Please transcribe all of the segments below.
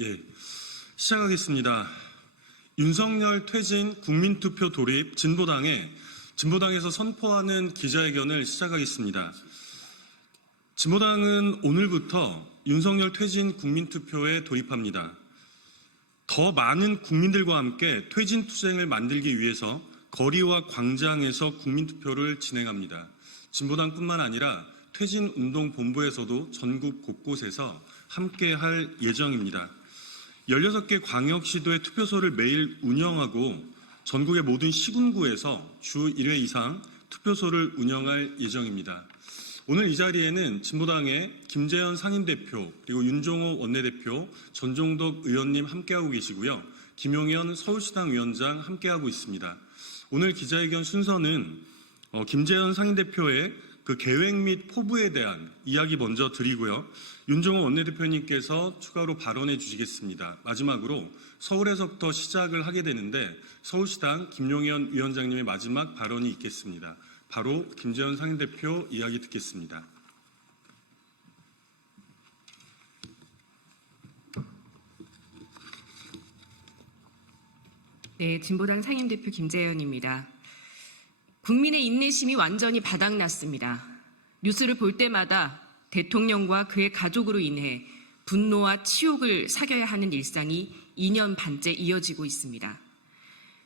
예, 시작하겠습니다. 윤석열 퇴진, 국민투표 돌입, 진보당에서 선포하는 기자회견을 시작하겠습니다. 진보당은 오늘부터 윤석열 퇴진 국민투표에 돌입합니다. 더 많은 국민들과 함께 퇴진 투쟁을 만들기 위해서 거리와 광장에서 국민투표를 진행합니다. 진보당뿐만 아니라 퇴진운동본부에서도 전국 곳곳에서 함께할 예정입니다. 16개 광역시도의 투표소를 매일 운영하고 전국의 모든 시군구에서 주 1회 이상 투표소를 운영할 예정입니다. 오늘 이 자리에는 진보당의 김재현 상임대표, 그리고 윤종호 원내대표, 전종덕 의원님 함께하고 계시고요. 김용현 서울시당 위원장 함께하고 있습니다. 오늘 기자회견 순서는 김재현 상임대표의 그 계획 및 포부에 대한 이야기 먼저 드리고요. 윤종호 원내대표님께서 추가로 발언해 주시겠습니다. 마지막으로 서울에서부터 시작을 하게 되는데 서울시당 김용현 위원장님의 마지막 발언이 있겠습니다. 바로 김재현 상임대표 이야기 듣겠습니다. 네, 진보당 상임대표 김재현입니다. 국민의 인내심이 완전히 바닥났습니다. 뉴스를 볼 때마다 대통령과 그의 가족으로 인해 분노와 치욕을 사겨야 하는 일상이 2년 반째 이어지고 있습니다.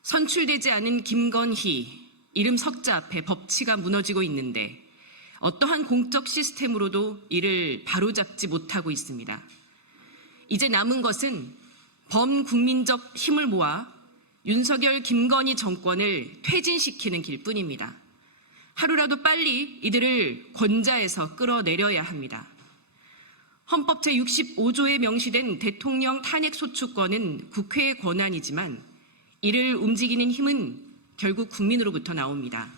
선출되지 않은 김건희, 이름 석자 앞에 법치가 무너지고 있는데 어떠한 공적 시스템으로도 이를 바로잡지 못하고 있습니다. 이제 남은 것은 범국민적 힘을 모아 윤석열, 김건희 정권을 퇴진시키는 길뿐입니다. 하루라도 빨리 이들을 권좌에서 끌어내려야 합니다. 헌법 제65조에 명시된 대통령 탄핵소추권은 국회의 권한이지만 이를 움직이는 힘은 결국 국민으로부터 나옵니다.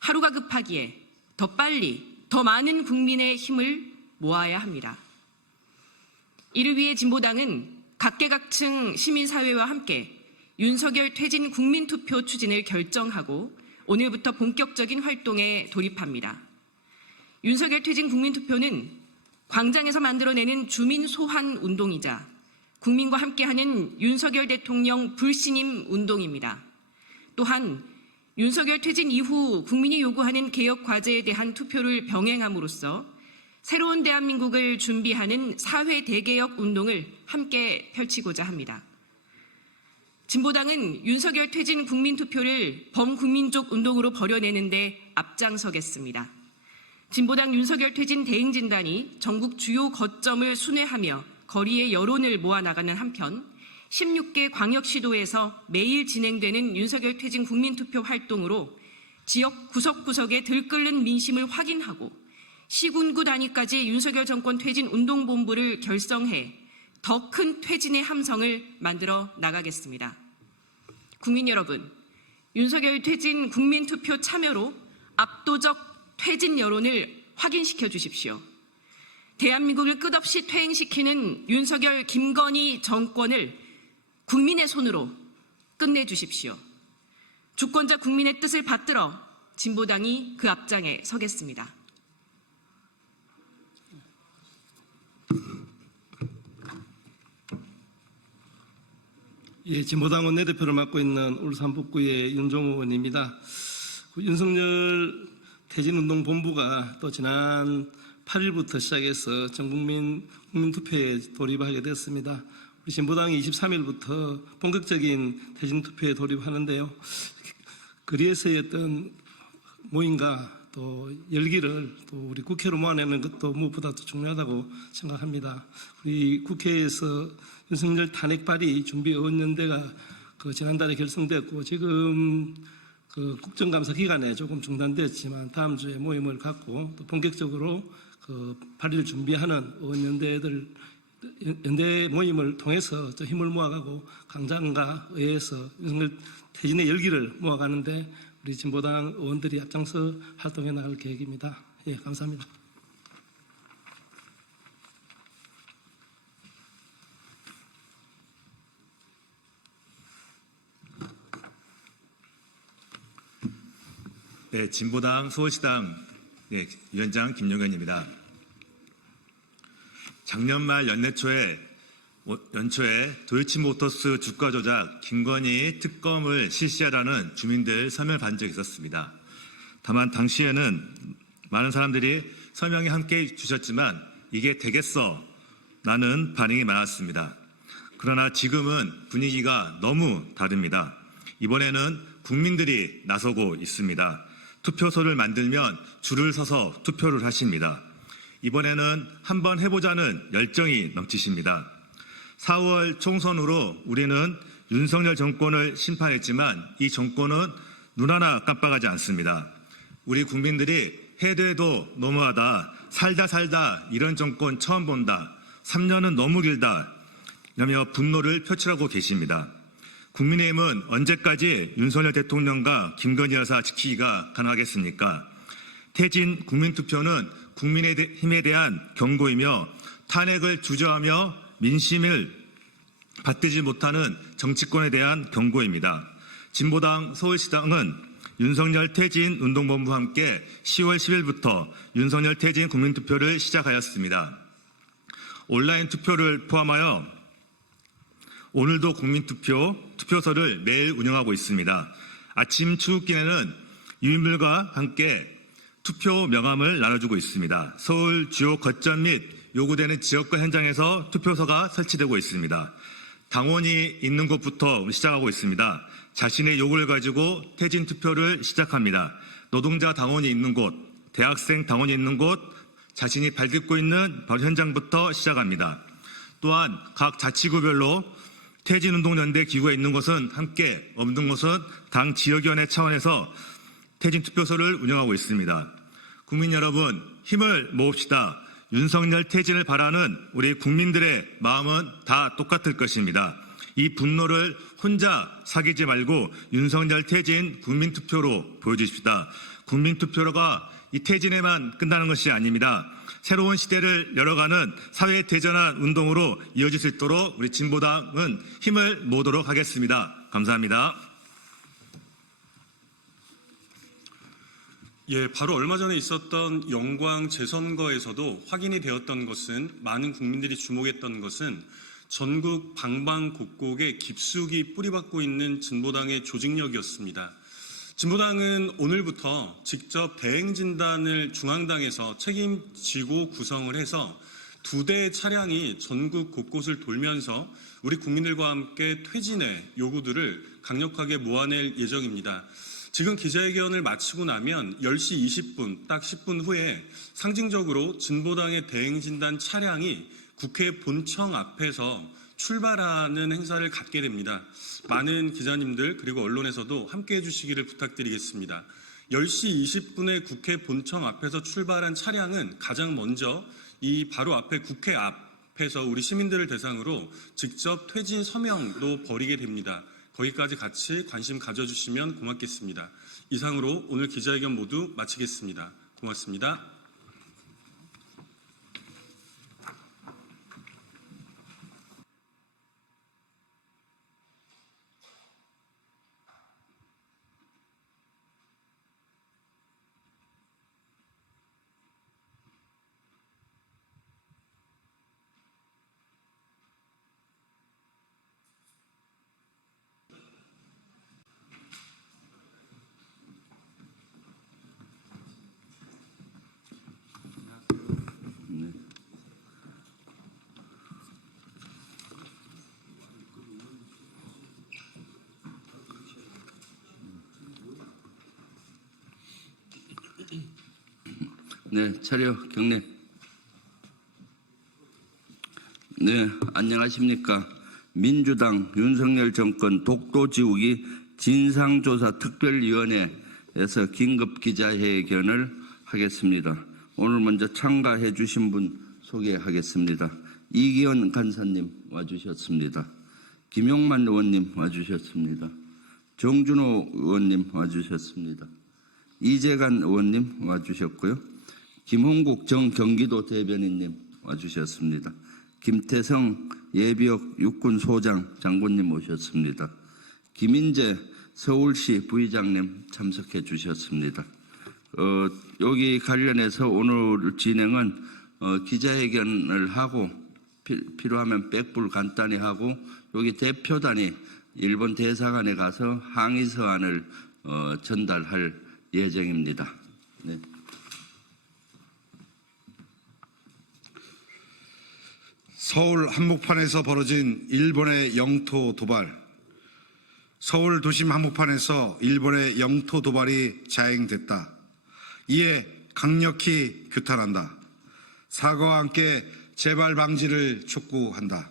하루가 급하기에 더 빨리, 더 많은 국민의 힘을 모아야 합니다. 이를 위해 진보당은 각계각층 시민사회와 함께 윤석열 퇴진 국민투표 추진을 결정하고 오늘부터 본격적인 활동에 돌입합니다. 윤석열 퇴진 국민투표는 광장에서 만들어내는 주민 소환 운동이자 국민과 함께하는 윤석열 대통령 불신임 운동입니다. 또한 윤석열 퇴진 이후 국민이 요구하는 개혁 과제에 대한 투표를 병행함으로써 새로운 대한민국을 준비하는 사회 대개혁 운동을 함께 펼치고자 합니다. 진보당은 윤석열 퇴진 국민투표를 범국민적 운동으로 벌여내는 데 앞장서겠습니다. 진보당 윤석열 퇴진 대행진단이 전국 주요 거점을 순회하며 거리의 여론을 모아나가는 한편 16개 광역시도에서 매일 진행되는 윤석열 퇴진 국민투표 활동으로 지역 구석구석에 들끓는 민심을 확인하고 시군구 단위까지 윤석열 정권 퇴진 운동본부를 결성해 더 큰 퇴진의 함성을 만들어 나가겠습니다. 국민 여러분, 윤석열 퇴진 국민투표 참여로 압도적 퇴진 여론을 확인시켜 주십시오. 대한민국을 끝없이 퇴행시키는 윤석열, 김건희 정권을 국민의 손으로 끝내주십시오. 주권자 국민의 뜻을 받들어 진보당이 그 앞장에 서겠습니다. 예, 진보당 원내대표를 맡고 있는 울산 북구의 윤종호 의원입니다. 윤석열 퇴진운동본부가 또 지난 8일부터 시작해서 전국민 국민투표에 돌입하게 됐습니다. 우리 진보당이 23일부터 본격적인 퇴진투표에 돌입하는데요. 거리에서의 어떤 모임과 또 열기를 또 우리 국회로 모아내는 것도 무엇보다 더 중요하다고 생각합니다. 우리 국회에서 윤석열 탄핵 발의 준비 의원연대가 지난달에 결성됐고 지금 국정감사 기간에 조금 중단됐지만 다음 주에 모임을 갖고 또 본격적으로 발의를 준비하는 의원연대들 연대 모임을 통해서 힘을 모아가고 광장과 의회에서 윤석열 퇴진의 열기를 모아가는데 우리 진보당 의원들이 앞장서 활동해 나갈 계획입니다. 예, 감사합니다. 네, 진보당 서울시당 위원장 김용현입니다. 작년 말 연내 초에 연초에 도이치모터스 주가 조작 김건희 특검을 실시하라는 주민들 서명을 받은 적이 있었습니다. 다만 당시에는 많은 사람들이 서명에 함께 주셨지만 이게 되겠어? 라는 반응이 많았습니다. 그러나 지금은 분위기가 너무 다릅니다. 이번에는 국민들이 나서고 있습니다. 투표소를 만들면 줄을 서서 투표를 하십니다. 이번에는 한번 해보자는 열정이 넘치십니다. 4월 총선으로 우리는 윤석열 정권을 심판했지만 이 정권은 눈 하나 깜빡하지 않습니다. 우리 국민들이 해도 해도 너무하다, 살다 이런 정권 처음 본다, 3년은 너무 길다 이러며 분노를 표출하고 계십니다. 국민의힘은 언제까지 윤석열 대통령과 김건희 여사 지키기가 가능하겠습니까? 퇴진 국민투표는 국민의힘에 대한 경고이며 탄핵을 주저하며 민심을 받들지 못하는 정치권에 대한 경고입니다. 진보당 서울시당은 윤석열 퇴진 운동본부와 함께 10월 10일부터 윤석열 퇴진 국민투표를 시작하였습니다. 온라인 투표를 포함하여 오늘도 투표소를 매일 운영하고 있습니다. 아침 출근길에는 유인물과 함께 투표 명함을 나눠주고 있습니다. 서울 주요 거점 및 요구되는 지역과 현장에서 투표소가 설치되고 있습니다. 당원이 있는 곳부터 시작하고 있습니다. 자신의 요구를 가지고 퇴진 투표를 시작합니다. 노동자 당원이 있는 곳, 대학생 당원이 있는 곳, 자신이 발딛고 있는 바로 현장부터 시작합니다. 또한 각 자치구별로 퇴진운동연대 기구가 있는 곳은 함께, 없는 곳은 당 지역위원회 차원에서 퇴진 투표소를 운영하고 있습니다. 국민 여러분, 힘을 모읍시다. 윤석열 퇴진을 바라는 우리 국민들의 마음은 다 똑같을 것입니다. 이 분노를 혼자 사귀지 말고 윤석열 퇴진 국민투표로 보여주십시다. 국민투표가 이 퇴진에만 끝나는 것이 아닙니다. 새로운 시대를 열어가는 사회대전환 운동으로 이어질 수 있도록 우리 진보당은 힘을 모으도록 하겠습니다. 감사합니다. 예, 바로 얼마 전에 있었던 영광 재선거에서도 확인이 되었던 것은, 많은 국민들이 주목했던 것은 전국 방방곡곡에 깊숙이 뿌리박고 있는 진보당의 조직력이었습니다. 진보당은 오늘부터 직접 대행진단을 중앙당에서 책임지고 구성을 해서 2대의 차량이 전국 곳곳을 돌면서 우리 국민들과 함께 퇴진의 요구들을 강력하게 모아낼 예정입니다. 지금 기자회견을 마치고 나면 10시 20분, 딱 10분 후에 상징적으로 진보당의 대행진단 차량이 국회 본청 앞에서 출발하는 행사를 갖게 됩니다. 많은 기자님들 그리고 언론에서도 함께해 주시기를 부탁드리겠습니다. 10시 20분에 국회 본청 앞에서 출발한 차량은 가장 먼저 이 바로 앞에 국회 앞에서 우리 시민들을 대상으로 직접 퇴진 서명도 벌이게 됩니다. 거기까지 같이 관심 가져주시면 고맙겠습니다. 이상으로 오늘 기자회견 모두 마치겠습니다. 고맙습니다. 네, 차려 경례. 네, 안녕하십니까. 민주당 윤석열 정권 독도지우기 진상조사특별위원회에서 긴급 기자회견을 하겠습니다. 오늘 먼저 참가해 주신 분 소개하겠습니다. 이기현 간사님 와주셨습니다. 김용만 의원님 와주셨습니다. 정준호 의원님 와주셨습니다. 이재관 의원님 와주셨고요. 김홍국 전 경기도 대변인님 와주셨습니다. 김태성 예비역 육군소장 장군님 오셨습니다. 김인재 서울시 부의장님 참석해 주셨습니다. 여기 관련해서 오늘 진행은 기자회견을 하고 필요하면 백불 간단히 하고 여기 대표단이 일본 대사관에 가서 항의 서한을 전달할 예정입니다. 네. 서울 한복판에서 벌어진 일본의 영토 도발. 서울 도심 한복판에서 일본의 영토 도발이 자행됐다. 이에 강력히 규탄한다. 사과와 함께 재발 방지를 촉구한다.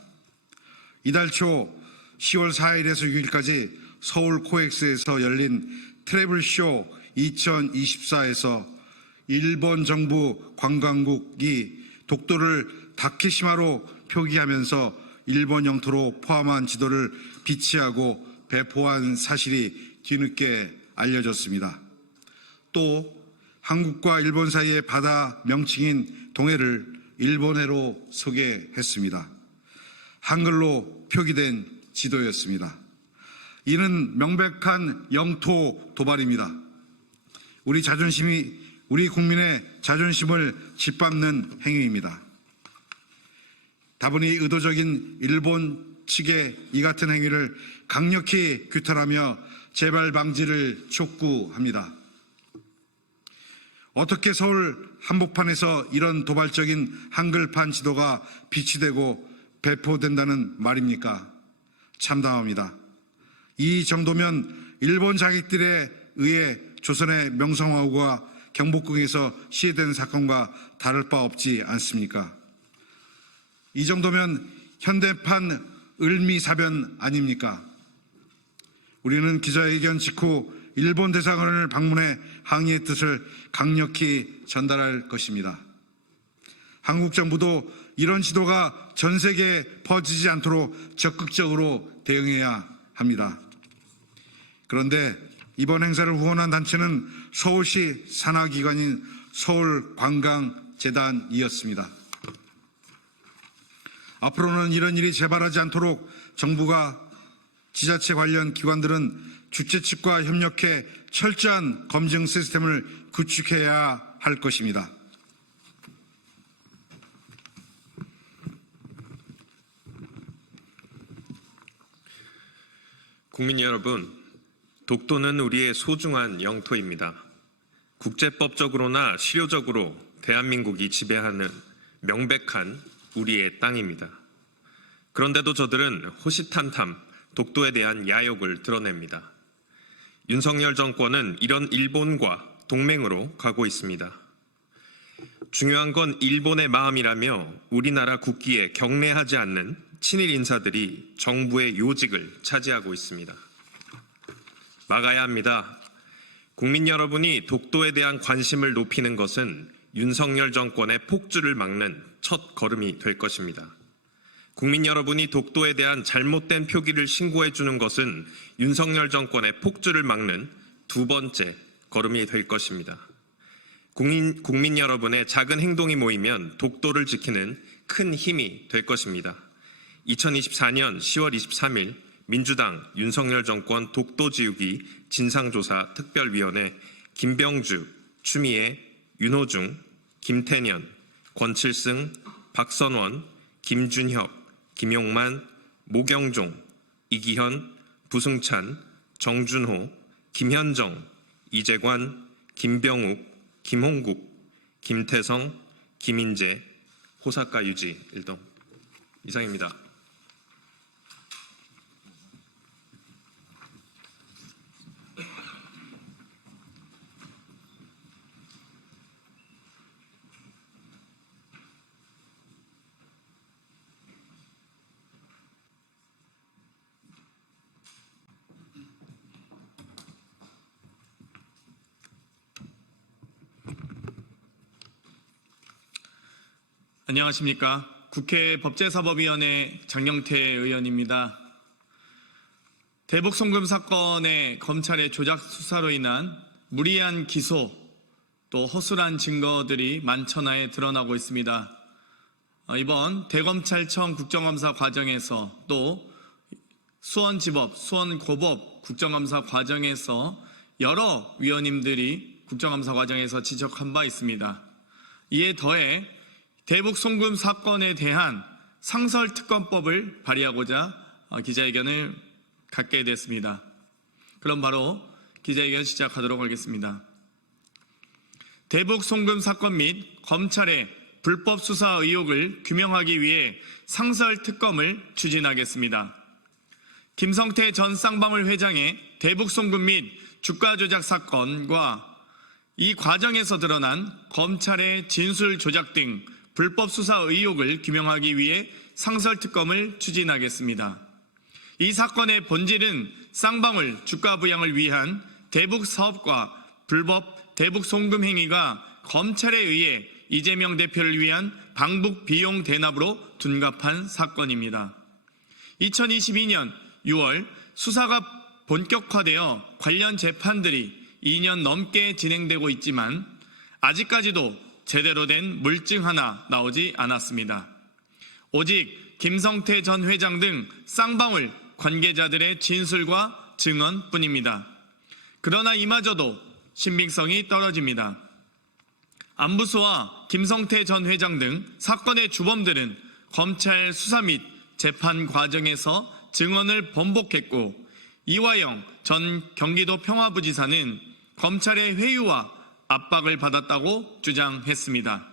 이달 초 10월 4일에서 6일까지 서울 코엑스에서 열린 트래블쇼 2024에서 일본 정부 관광국이 독도를 다케시마로 표기하면서 일본 영토로 포함한 지도를 비치하고 배포한 사실이 뒤늦게 알려졌습니다. 또 한국과 일본 사이의 바다 명칭인 동해를 일본해로 소개했습니다. 한글로 표기된 지도였습니다. 이는 명백한 영토 도발입니다. 우리 국민의 자존심을 짓밟는 행위입니다. 다분히 의도적인 일본 측의 이 같은 행위를 강력히 규탄하며 재발 방지를 촉구합니다. 어떻게 서울 한복판에서 이런 도발적인 한글판 지도가 비치되고 배포된다는 말입니까? 참담합니다. 이 정도면 일본 자객들에 의해 조선의 명성황후가 경복궁에서 시해된 사건과 다를 바 없지 않습니까? 이 정도면 현대판 을미사변 아닙니까? 우리는 기자회견 직후 일본 대사관을 방문해 항의의 뜻을 강력히 전달할 것입니다. 한국 정부도 이런 지도가 전 세계에 퍼지지 않도록 적극적으로 대응해야 합니다. 그런데 이번 행사를 후원한 단체는 서울시 산하기관인 서울관광재단이었습니다. 앞으로는 이런 일이 재발하지 않도록 정부가 지자체 관련 기관들은 주최 측과 협력해 철저한 검증 시스템을 구축해야 할 것입니다. 국민 여러분, 독도는 우리의 소중한 영토입니다. 국제법적으로나 실효적으로 대한민국이 지배하는 명백한 우리의 땅입니다. 그런데도 저들은 호시탐탐 독도에 대한 야욕을 드러냅니다. 윤석열 정권은 이런 일본과 동맹으로 가고 있습니다. 중요한 건 일본의 마음이라며 우리나라 국기에 경례하지 않는 친일 인사들이 정부의 요직을 차지하고 있습니다. 막아야 합니다. 국민 여러분이 독도에 대한 관심을 높이는 것은 윤석열 정권의 폭주를 막는 첫 걸음이 될 것입니다. 국민 여러분이 독도에 대한 잘못된 표기를 신고해 주는 것은 윤석열 정권의 폭주를 막는 두 번째 걸음이 될 것입니다. 국민 여러분의 작은 행동이 모이면 독도를 지키는 큰 힘이 될 것입니다. 2024년 10월 23일 민주당 윤석열 정권 독도지우기 진상조사 특별위원회 김병주, 추미애, 윤호중, 김태년, 권칠승, 박선원, 김준혁, 김용만, 모경종, 이기현, 부승찬, 정준호, 김현정, 이재관, 김병욱, 김홍국, 김태성, 김인재, 호사카 유지 일동. 이상입니다. 안녕하십니까. 국회 법제사법위원회 장영태 의원입니다. 대북 송금 사건의 검찰의 조작 수사로 인한 무리한 기소 또 허술한 증거들이 만천하에 드러나고 있습니다. 이번 대검찰청 국정감사 과정에서 또 수원지법, 수원고법 국정감사 과정에서 여러 위원님들이 국정감사 과정에서 지적한 바 있습니다. 이에 더해 대북 송금 사건에 대한 상설특검법을 발의하고자 기자회견을 갖게 됐습니다. 그럼 바로 기자회견 시작하도록 하겠습니다. 대북 송금 사건 및 검찰의 불법 수사 의혹을 규명하기 위해 상설특검을 추진하겠습니다. 김성태 전 쌍방울 회장의 대북 송금 및 주가 조작 사건과 이 과정에서 드러난 검찰의 진술 조작 등 불법 수사 의혹을 규명하기 위해 상설특검을 추진하겠습니다. 이 사건의 본질은 쌍방울 주가 부양을 위한 대북 사업과 불법 대북 송금 행위가 검찰에 의해 이재명 대표를 위한 방북 비용 대납으로 둔갑한 사건입니다. 2022년 6월 수사가 본격화되어 관련 재판들이 2년 넘게 진행되고 있지만 아직까지도 제대로 된 물증 하나 나오지 않았습니다. 오직 김성태 전 회장 등 쌍방울 관계자들의 진술과 증언뿐입니다. 그러나 이마저도 신빙성이 떨어집니다. 안부수와 김성태 전 회장 등 사건의 주범들은 검찰 수사 및 재판 과정에서 증언을 번복했고 이화영 전 경기도 평화부지사는 검찰의 회유와 압박을 받았다고 주장했습니다.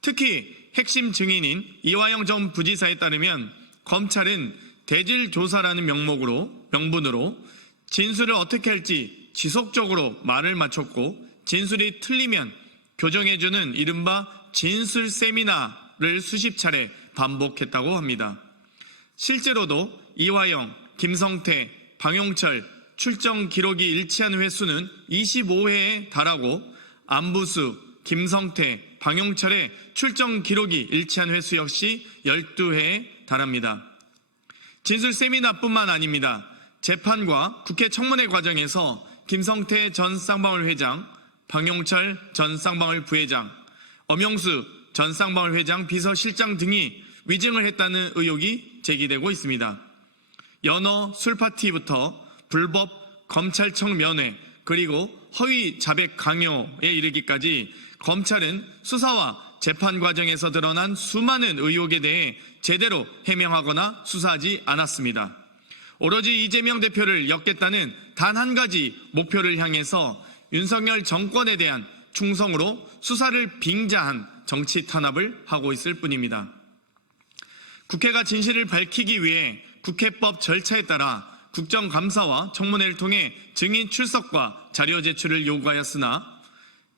특히 핵심 증인인 이화영 전 부지사에 따르면 검찰은 대질 조사라는 명분으로 진술을 어떻게 할지 지속적으로 말을 맞췄고 진술이 틀리면 교정해주는 이른바 진술 세미나를 수십 차례 반복했다고 합니다. 실제로도 이화영, 김성태, 방용철 출정 기록이 일치한 횟수는 25회에 달하고 안부수, 김성태, 방용철의 출정 기록이 일치한 횟수 역시 12회에 달합니다. 진술 세미나뿐만 아닙니다. 재판과 국회 청문회 과정에서 김성태 전 쌍방울 회장, 방용철 전 쌍방울 부회장, 엄영수 전 쌍방울 회장 비서실장 등이 위증을 했다는 의혹이 제기되고 있습니다. 연어 술파티부터 불법 검찰청 면회 그리고 허위 자백 강요에 이르기까지 검찰은 수사와 재판 과정에서 드러난 수많은 의혹에 대해 제대로 해명하거나 수사하지 않았습니다. 오로지 이재명 대표를 엮겠다는 단 한 가지 목표를 향해서 윤석열 정권에 대한 충성으로 수사를 빙자한 정치 탄압을 하고 있을 뿐입니다. 국회가 진실을 밝히기 위해 국회법 절차에 따라 국정감사와 청문회를 통해 증인 출석과 자료 제출을 요구하였으나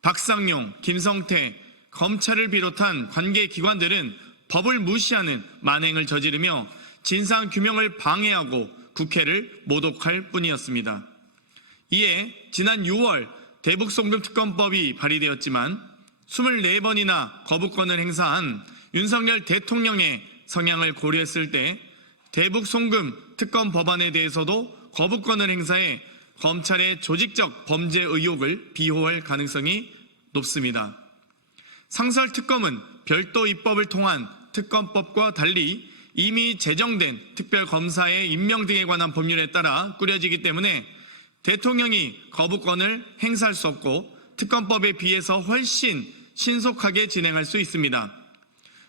박상용, 김성태, 검찰을 비롯한 관계기관들은 법을 무시하는 만행을 저지르며 진상규명을 방해하고 국회를 모독할 뿐이었습니다. 이에 지난 6월 대북송금특검법이 발의되었지만 24번이나 거부권을 행사한 윤석열 대통령의 성향을 고려했을 때 대북송금 특검 법안에 대해서도 거부권을 행사해 검찰의 조직적 범죄 의혹을 비호할 가능성이 높습니다. 상설특검은 별도 입법을 통한 특검법과 달리 이미 제정된 특별검사의 임명 등에 관한 법률에 따라 꾸려지기 때문에 대통령이 거부권을 행사할 수 없고 특검법에 비해서 훨씬 신속하게 진행할 수 있습니다.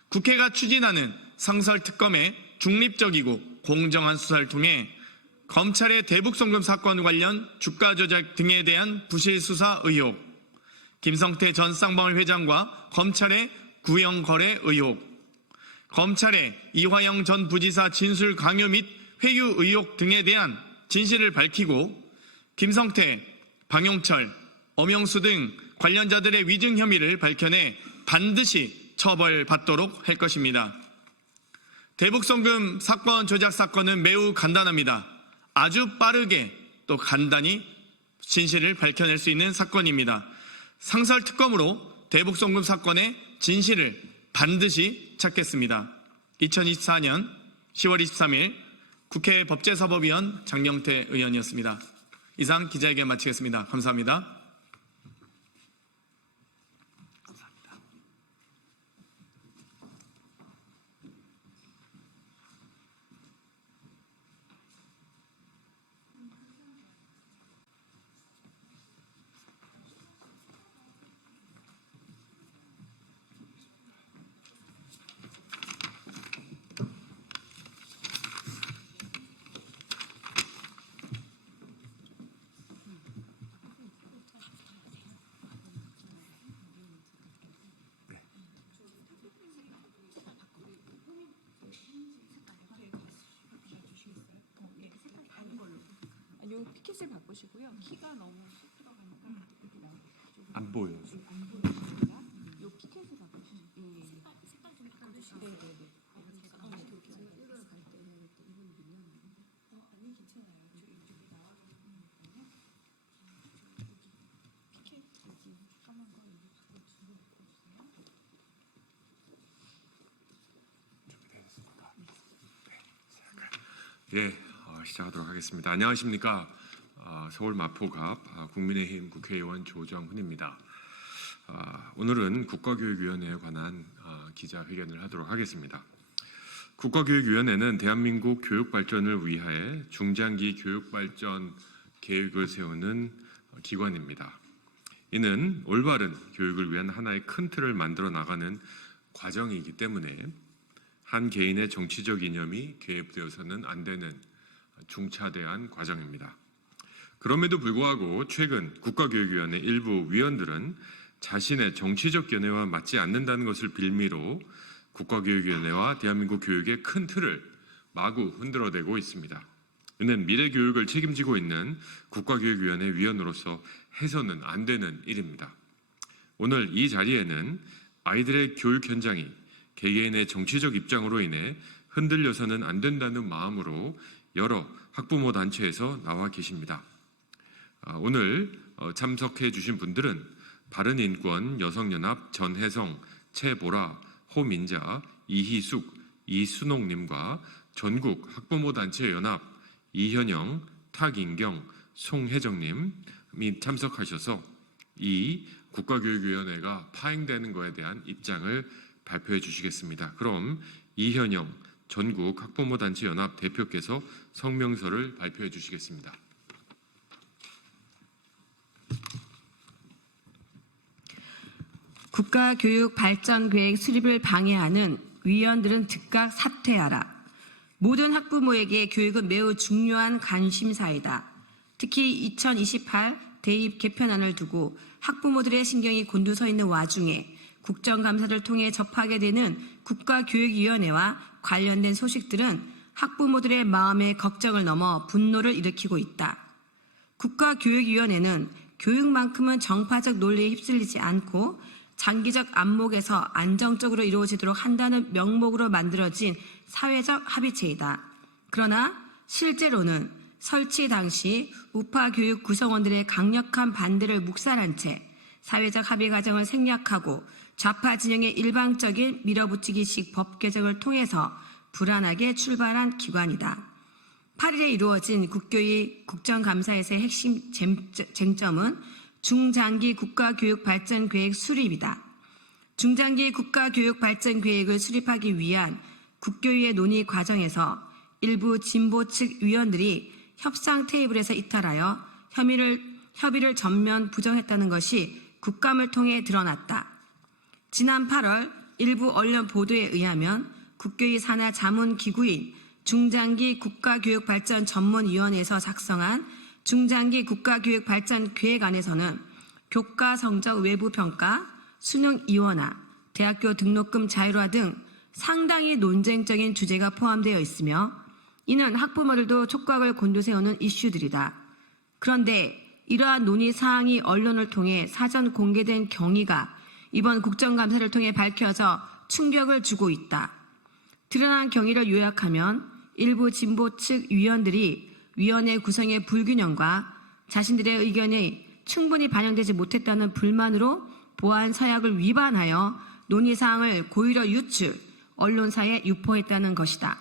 국회가 추진하는 상설특검의 중립적이고 공정한 수사를 통해 검찰의 대북송금 사건 관련 주가 조작 등에 대한 부실 수사 의혹, 김성태 전 쌍방울 회장과 검찰의 구형 거래 의혹, 검찰의 이화영 전 부지사 진술 강요 및 회유 의혹 등에 대한 진실을 밝히고 김성태, 방용철, 엄영수 등 관련자들의 위증 혐의를 밝혀내 반드시 처벌받도록 할 것입니다. 대북송금 사건 조작 사건은 매우 간단합니다. 아주 빠르게 또 간단히 진실을 밝혀낼 수 있는 사건입니다. 상설특검으로 대북송금 사건의 진실을 반드시 찾겠습니다. 2024년 10월 23일 국회 법제사법위원 장영태 의원이었습니다. 이상 기자회견 마치겠습니다. 감사합니다. 그 피켓을 바꾸시고요. 키가 너무 쑥 들어가니까 안 보여요. 안 보이시니까 요 피켓을 바꾸시면 색깔 좀 바꿔주시면 네네네. 이걸 갈 때는 또 이분 밀려나요? 아니 괜찮아요. 이쪽이 나와주시니까요. 피켓 여기 까만 거 여기 바꿔주시면 바꿔주세요. 예, 시작하도록 하겠습니다. 안녕하십니까? 서울 마포갑 국민의힘 국회의원 조정훈입니다. 오늘은 국가교육위원회에 관한 기자회견을 하도록 하겠습니다. 국가교육위원회는 대한민국 교육 발전을 위하여 중장기 교육 발전 계획을 세우는 기관입니다. 이는 올바른 교육을 위한 하나의 큰 틀을 만들어 나가는 과정이기 때문에 한 개인의 정치적 이념이 개입되어서는 안 되는 중차대한 과정입니다. 그럼에도 불구하고 최근 국가교육위원회 일부 위원들은 자신의 정치적 견해와 맞지 않는다는 것을 빌미로 국가교육위원회와 대한민국 교육의 큰 틀을 마구 흔들어대고 있습니다. 이는 미래 교육을 책임지고 있는 국가교육위원회 위원으로서 해서는 안 되는 일입니다. 오늘 이 자리에는 아이들의 교육 현장이 개개인의 정치적 입장으로 인해 흔들려서는 안 된다는 마음으로 여러 학부모 단체에서 나와 계십니다. 오늘 참석해 주신 분들은 바른인권, 여성연합, 전혜성, 최보라, 호민자, 이희숙, 이순옥님과 전국 학부모단체 연합, 이현영, 탁인경, 송혜정님이 참석하셔서 이 국가교육위원회가 파행되는 것에 대한 입장을 발표해 주시겠습니다. 그럼 이현영 전국 학부모단체 연합 대표께서 성명서를 발표해 주시겠습니다. 국가교육발전계획 수립을 방해하는 위원들은 즉각 사퇴하라. 모든 학부모에게 교육은 매우 중요한 관심사이다. 특히 2028 대입 개편안을 두고 학부모들의 신경이 곤두서 있는 와중에 국정감사를 통해 접하게 되는 국가교육위원회와 관련된 소식들은 학부모들의 마음의 걱정을 넘어 분노를 일으키고 있다. 국가교육위원회는 교육만큼은 정파적 논리에 휩쓸리지 않고 장기적 안목에서 안정적으로 이루어지도록 한다는 명목으로 만들어진 사회적 합의체이다. 그러나 실제로는 설치 당시 우파 교육 구성원들의 강력한 반대를 묵살한 채 사회적 합의 과정을 생략하고 좌파 진영의 일방적인 밀어붙이기식 법 개정을 통해서 불안하게 출발한 기관이다. 8일에 이루어진 국교위 국정감사에서의 핵심 쟁점은 중장기 국가교육발전계획 수립이다. 중장기 국가교육발전계획을 수립하기 위한 국교위의 논의 과정에서 일부 진보 측 위원들이 협상 테이블에서 이탈하여 협의를 전면 부정했다는 것이 국감을 통해 드러났다. 지난 8월 일부 언론 보도에 의하면 국교위 산하 자문기구인 중장기 국가교육발전 전문위원회에서 작성한 중장기 국가교육발전계획안에서는 교과 성적 외부평가, 수능 이원화, 대학교 등록금 자율화 등 상당히 논쟁적인 주제가 포함되어 있으며 이는 학부모들도 촉각을 곤두세우는 이슈들이다. 그런데 이러한 논의 사항이 언론을 통해 사전 공개된 경위가 이번 국정감사를 통해 밝혀져 충격을 주고 있다. 드러난 경위를 요약하면 일부 진보 측 위원들이 위원회 구성의 불균형과 자신들의 의견이 충분히 반영되지 못했다는 불만으로 보안 서약을 위반하여 논의사항을 고의로 유출, 언론사에 유포했다는 것이다.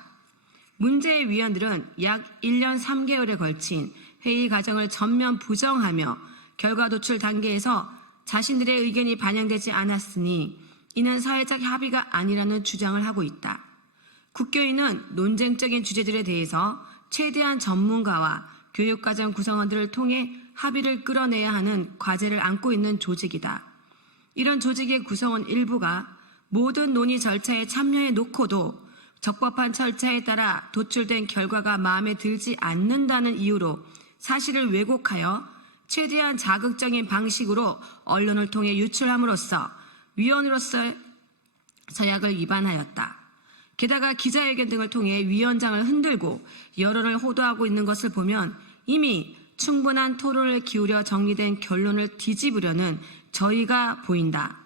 문제의 위원들은 약 1년 3개월에 걸친 회의 과정을 전면 부정하며 결과 도출 단계에서 자신들의 의견이 반영되지 않았으니 이는 사회적 합의가 아니라는 주장을 하고 있다. 국교위는 논쟁적인 주제들에 대해서 최대한 전문가와 교육과정 구성원들을 통해 합의를 끌어내야 하는 과제를 안고 있는 조직이다. 이런 조직의 구성원 일부가 모든 논의 절차에 참여해 놓고도 적법한 절차에 따라 도출된 결과가 마음에 들지 않는다는 이유로 사실을 왜곡하여 최대한 자극적인 방식으로 언론을 통해 유출함으로써 위원으로서 서약을 위반하였다. 게다가 기자회견 등을 통해 위원장을 흔들고 여론을 호도하고 있는 것을 보면 이미 충분한 토론을 기울여 정리된 결론을 뒤집으려는 저희가 보인다.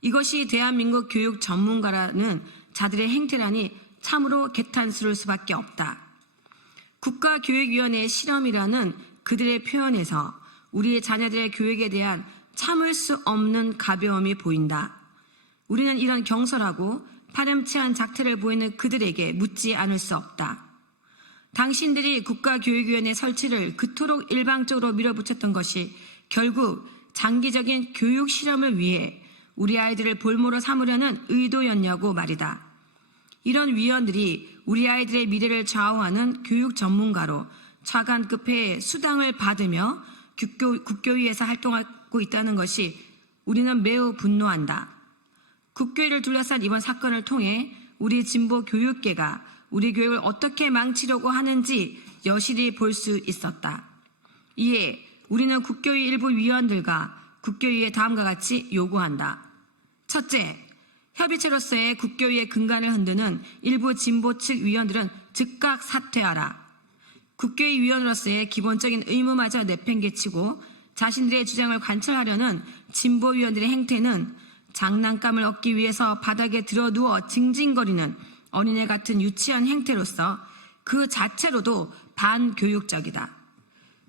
이것이 대한민국 교육 전문가라는 자들의 행태라니 참으로 개탄스러울 수밖에 없다. 국가교육위원회의 실험이라는 그들의 표현에서 우리의 자녀들의 교육에 대한 참을 수 없는 가벼움이 보인다. 우리는 이런 경솔하고 파렴치한 작태를 보이는 그들에게 묻지 않을 수 없다. 당신들이 국가교육위원회 설치를 그토록 일방적으로 밀어붙였던 것이 결국 장기적인 교육 실험을 위해 우리 아이들을 볼모로 삼으려는 의도였냐고 말이다. 이런 위원들이 우리 아이들의 미래를 좌우하는 교육 전문가로 차관급의 수당을 받으며 국교위에서 활동하고 있다는 것이 우리는 매우 분노한다. 국교위를 둘러싼 이번 사건을 통해 우리 진보 교육계가 우리 교육을 어떻게 망치려고 하는지 여실히 볼 수 있었다. 이에 우리는 국교위 일부 위원들과 국교위에 다음과 같이 요구한다. 첫째, 협의체로서의 국교위의 근간을 흔드는 일부 진보 측 위원들은 즉각 사퇴하라. 국교위 위원으로서의 기본적인 의무마저 내팽개치고 자신들의 주장을 관철하려는 진보 위원들의 행태는 장난감을 얻기 위해서 바닥에 들어누워 징징거리는 어린애 같은 유치한 행태로서 그 자체로도 반교육적이다.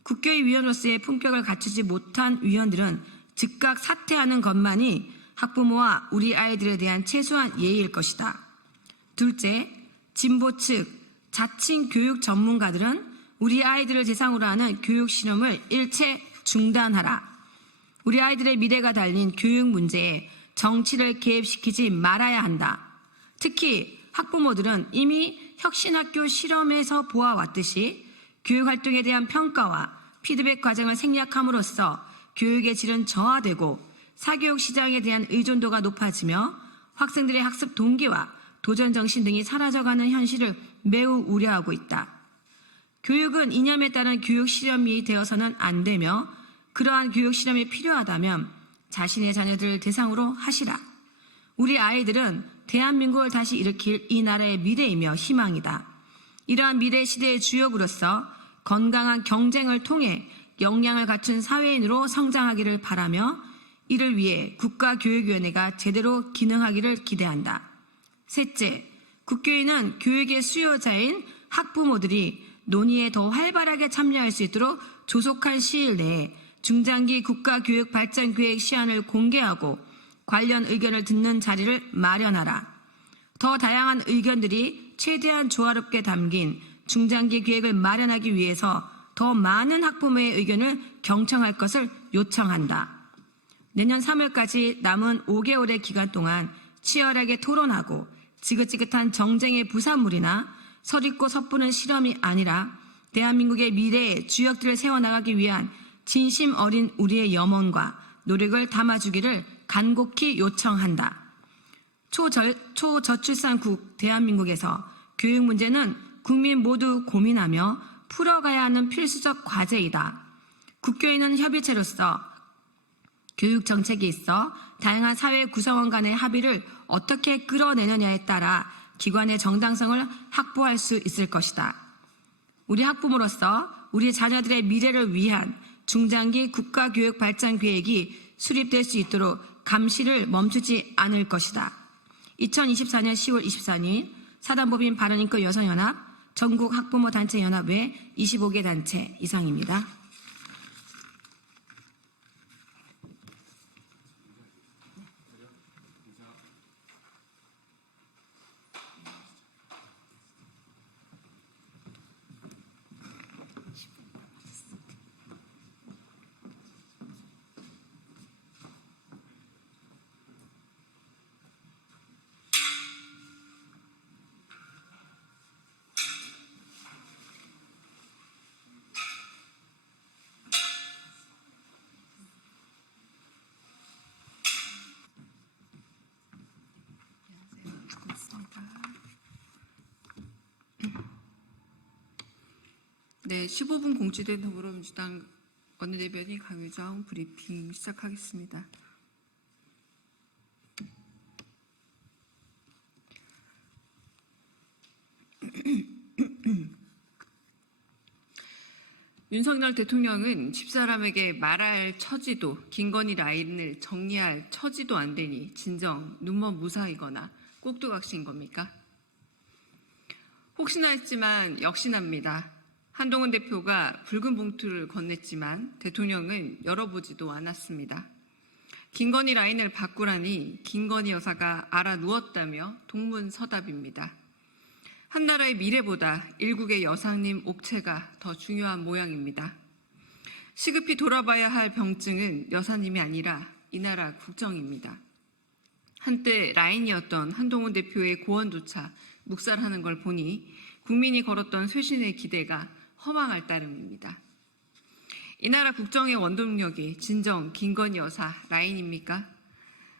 국교위 위원으로서의 품격을 갖추지 못한 위원들은 즉각 사퇴하는 것만이 학부모와 우리 아이들에 대한 최소한 예의일 것이다. 둘째, 진보 측 자칭 교육 전문가들은 우리 아이들을 대상으로 하는 교육 실험을 일체 중단하라. 우리 아이들의 미래가 달린 교육 문제에 정치를 개입시키지 말아야 한다. 특히 학부모들은 이미 혁신학교 실험에서 보아왔듯이 교육활동에 대한 평가와 피드백 과정을 생략함으로써 교육의 질은 저하되고 사교육 시장에 대한 의존도가 높아지며 학생들의 학습 동기와 도전 정신 등이 사라져가는 현실을 매우 우려하고 있다. 교육은 이념에 따른 교육 실험이 되어서는 안 되며 그러한 교육 실험이 필요하다면 자신의 자녀들을 대상으로 하시라. 우리 아이들은 대한민국을 다시 일으킬 이 나라의 미래이며 희망이다. 이러한 미래 시대의 주역으로서 건강한 경쟁을 통해 역량을 갖춘 사회인으로 성장하기를 바라며 이를 위해 국가교육위원회가 제대로 기능하기를 기대한다. 셋째, 국교위는 교육의 수요자인 학부모들이 논의에 더 활발하게 참여할 수 있도록 조속한 시일 내에 중장기 국가교육발전계획 시안을 공개하고 관련 의견을 듣는 자리를 마련하라. 더 다양한 의견들이 최대한 조화롭게 담긴 중장기 계획을 마련하기 위해서 더 많은 학부모의 의견을 경청할 것을 요청한다. 내년 3월까지 남은 5개월의 기간 동안 치열하게 토론하고 지긋지긋한 정쟁의 부산물이나 서리고 섣부는 실험이 아니라 대한민국의 미래의 주역들을 세워나가기 위한 진심 어린 우리의 염원과 노력을 담아주기를 간곡히 요청한다. 초저출산국 대한민국에서 교육 문제는 국민 모두 고민하며 풀어가야 하는 필수적 과제이다. 국교위는 협의체로서 교육 정책에 있어 다양한 사회 구성원 간의 합의를 어떻게 끌어내느냐에 따라 기관의 정당성을 확보할 수 있을 것이다. 우리 학부모로서 우리 자녀들의 미래를 위한 중장기 국가교육 발전 계획이 수립될 수 있도록 감시를 멈추지 않을 것이다. 2024년 10월 24일 사단법인 바른인권 여성연합 전국 학부모 단체 연합회 25개 단체 이상입니다. 네, 15분 공지된 더불어민주당 원내대변인 강유정 브리핑 시작하겠습니다. 윤석열 대통령은 집사람에게 말할 처지도 김건희 라인을 정리할 처지도 안 되니 진정 눈먼 무사이거나 꼭두각시인 겁니까? 혹시나 했지만 역시납니다. 한동훈 대표가 붉은 봉투를 건넸지만 대통령은 열어보지도 않았습니다. 김건희 라인을 바꾸라니 김건희 여사가 알아누웠다며 동문서답입니다. 한나라의 미래보다 일국의 여상님 옥체가 더 중요한 모양입니다. 시급히 돌아봐야 할 병증은 여사님이 아니라 이 나라 국정입니다. 한때 라인이었던 한동훈 대표의 고언조차 묵살하는 걸 보니 국민이 걸었던 쇄신의 기대가 허망할 따름입니다. 이 나라 국정의 원동력이 진정 김건희 여사 라인입니까?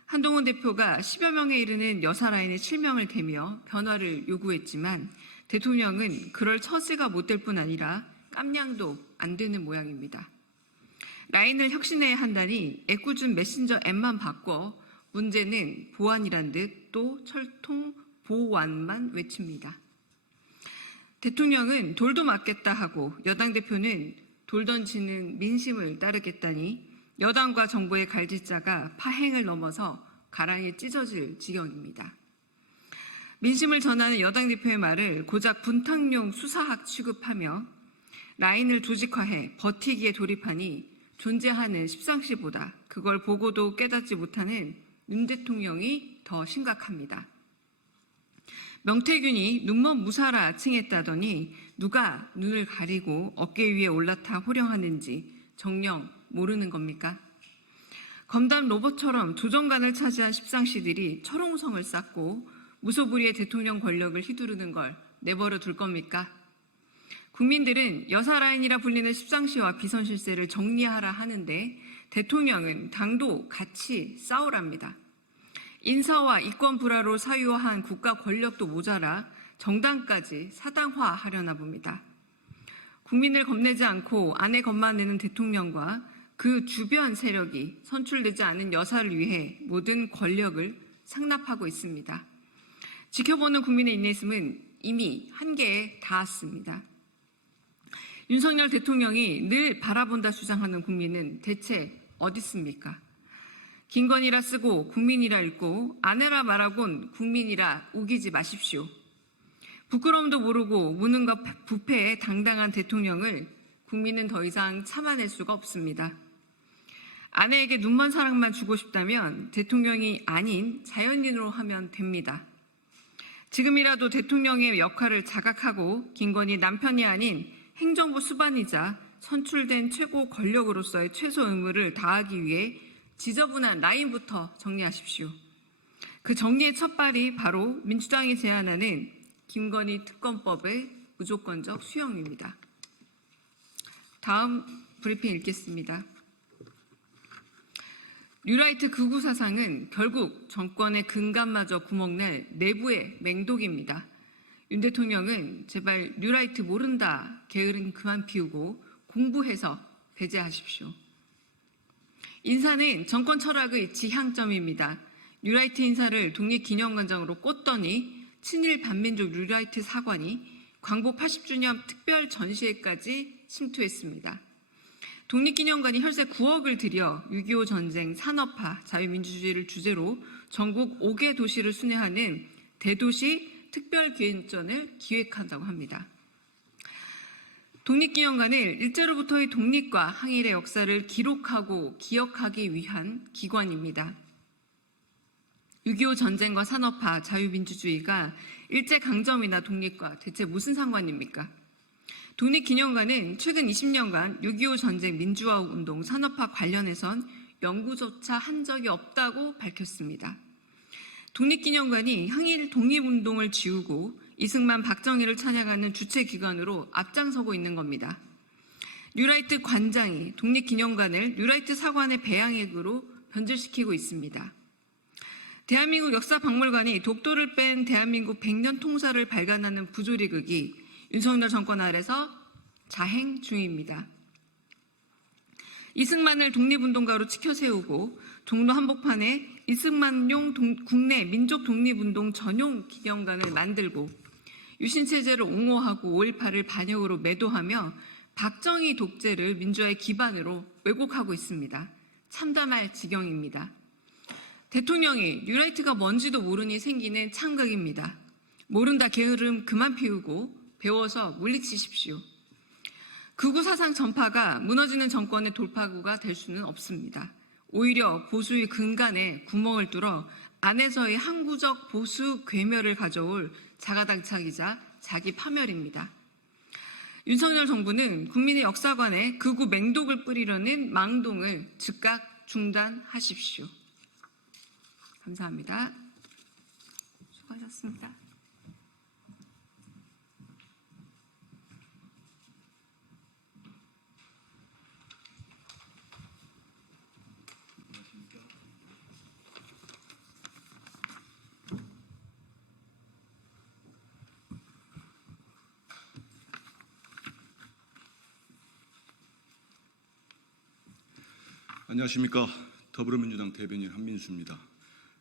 한동훈 대표가 10여 명에 이르는 여사 라인에 실명을 대며 변화를 요구했지만 대통령은 그럴 처지가 못 될 뿐 아니라 깜냥도 안 되는 모양입니다. 라인을 혁신해야 한다니 애꿎은 메신저 앱만 바꿔 문제는 보안이란 듯 또 철통 보완만 외칩니다. 대통령은 돌도 맞겠다 하고 여당 대표는 돌 던지는 민심을 따르겠다니 여당과 정부의 갈짓자가 파행을 넘어서 가랑이 찢어질 지경입니다. 민심을 전하는 여당 대표의 말을 고작 분탕용 수사학 취급하며 라인을 조직화해 버티기에 돌입하니 존재하는 십상시보다 그걸 보고도 깨닫지 못하는 윤 대통령이 더 심각합니다. 명태균이 눈먼 무사라 칭했다더니 누가 눈을 가리고 어깨 위에 올라타 호령하는지 정녕 모르는 겁니까? 검담 로봇처럼 조정관을 차지한 십상시들이 철옹성을 쌓고 무소불위의 대통령 권력을 휘두르는 걸 내버려 둘 겁니까? 국민들은 여사 라인이라 불리는 십상시와 비선실세를 정리하라 하는데 대통령은 당도 같이 싸우랍니다. 인사와 이권 불화로 사유화한 국가 권력도 모자라 정당까지 사당화하려나 봅니다. 국민을 겁내지 않고 안에 겁만 내는 대통령과 그 주변 세력이 선출되지 않은 여사를 위해 모든 권력을 상납하고 있습니다. 지켜보는 국민의 인내심은 이미 한계에 닿았습니다. 윤석열 대통령이 늘 바라본다 주장하는 국민은 대체 어디 있습니까? 김건희라 쓰고 국민이라 읽고 아내라 말하곤 국민이라 우기지 마십시오. 부끄러움도 모르고 무능과 부패에 당당한 대통령을 국민은 더 이상 참아낼 수가 없습니다. 아내에게 눈먼 사랑만 주고 싶다면 대통령이 아닌 자연인으로 하면 됩니다. 지금이라도 대통령의 역할을 자각하고 김건희 남편이 아닌 행정부 수반이자 선출된 최고 권력으로서의 최소 의무를 다하기 위해 지저분한 라인부터 정리하십시오. 그 정리의 첫발이 바로 민주당이 제안하는 김건희 특검법의 무조건적 수용입니다. 다음 브리핑 읽겠습니다. 뉴라이트 극우 사상은 결국 정권의 근간마저 구멍낼 내부의 맹독입니다. 윤 대통령은 제발 뉴라이트 모른다 게으름 그만 피우고 공부해서 배제하십시오. 인사는 정권 철학의 지향점입니다. 뉴라이트 인사를 독립기념관장으로 꽂더니 친일 반민족 뉴라이트 사관이 광복 80주년 특별 전시회까지 침투했습니다. 독립기념관이 혈세 9억을 들여 6.25 전쟁, 산업화, 자유민주주의를 주제로 전국 5개 도시를 순회하는 대도시 특별기획전을 기획한다고 합니다. 독립기념관은 일제로부터의 독립과 항일의 역사를 기록하고 기억하기 위한 기관입니다. 6.25 전쟁과 산업화, 자유민주주의가 일제강점이나 독립과 대체 무슨 상관입니까? 독립기념관은 최근 20년간 6.25 전쟁 민주화운동 산업화 관련해선 연구조차 한 적이 없다고 밝혔습니다. 독립기념관이 항일 독립운동을 지우고 이승만, 박정희를 찬양하는 주체기관으로 앞장서고 있는 겁니다. 뉴라이트 관장이 독립기념관을 뉴라이트 사관의 배양액으로 변질시키고 있습니다. 대한민국 역사박물관이 독도를 뺀 대한민국 100년 통사를 발간하는 부조리극이 윤석열 정권 아래서 자행 중입니다. 이승만을 독립운동가로 치켜세우고 종로 한복판에 이승만용 국내 민족 독립운동 전용 기념관을 만들고 유신체제를 옹호하고 5.18을 반역으로 매도하며 박정희 독재를 민주화의 기반으로 왜곡하고 있습니다. 참담할 지경입니다. 대통령이 뉴라이트가 뭔지도 모르니 생기는 창극입니다. 모른다 게으름 그만 피우고 배워서 물리치십시오. 극우 사상 전파가 무너지는 정권의 돌파구가 될 수는 없습니다. 오히려 보수의 근간에 구멍을 뚫어 안에서의 항구적 보수 괴멸을 가져올 자가당착이자 자기 파멸입니다. 윤석열 정부는 국민의 역사관에 극우 맹독을 뿌리려는 망동을 즉각 중단하십시오. 감사합니다. 수고하셨습니다. 안녕하십니까. 더불어민주당 대변인 한민수입니다.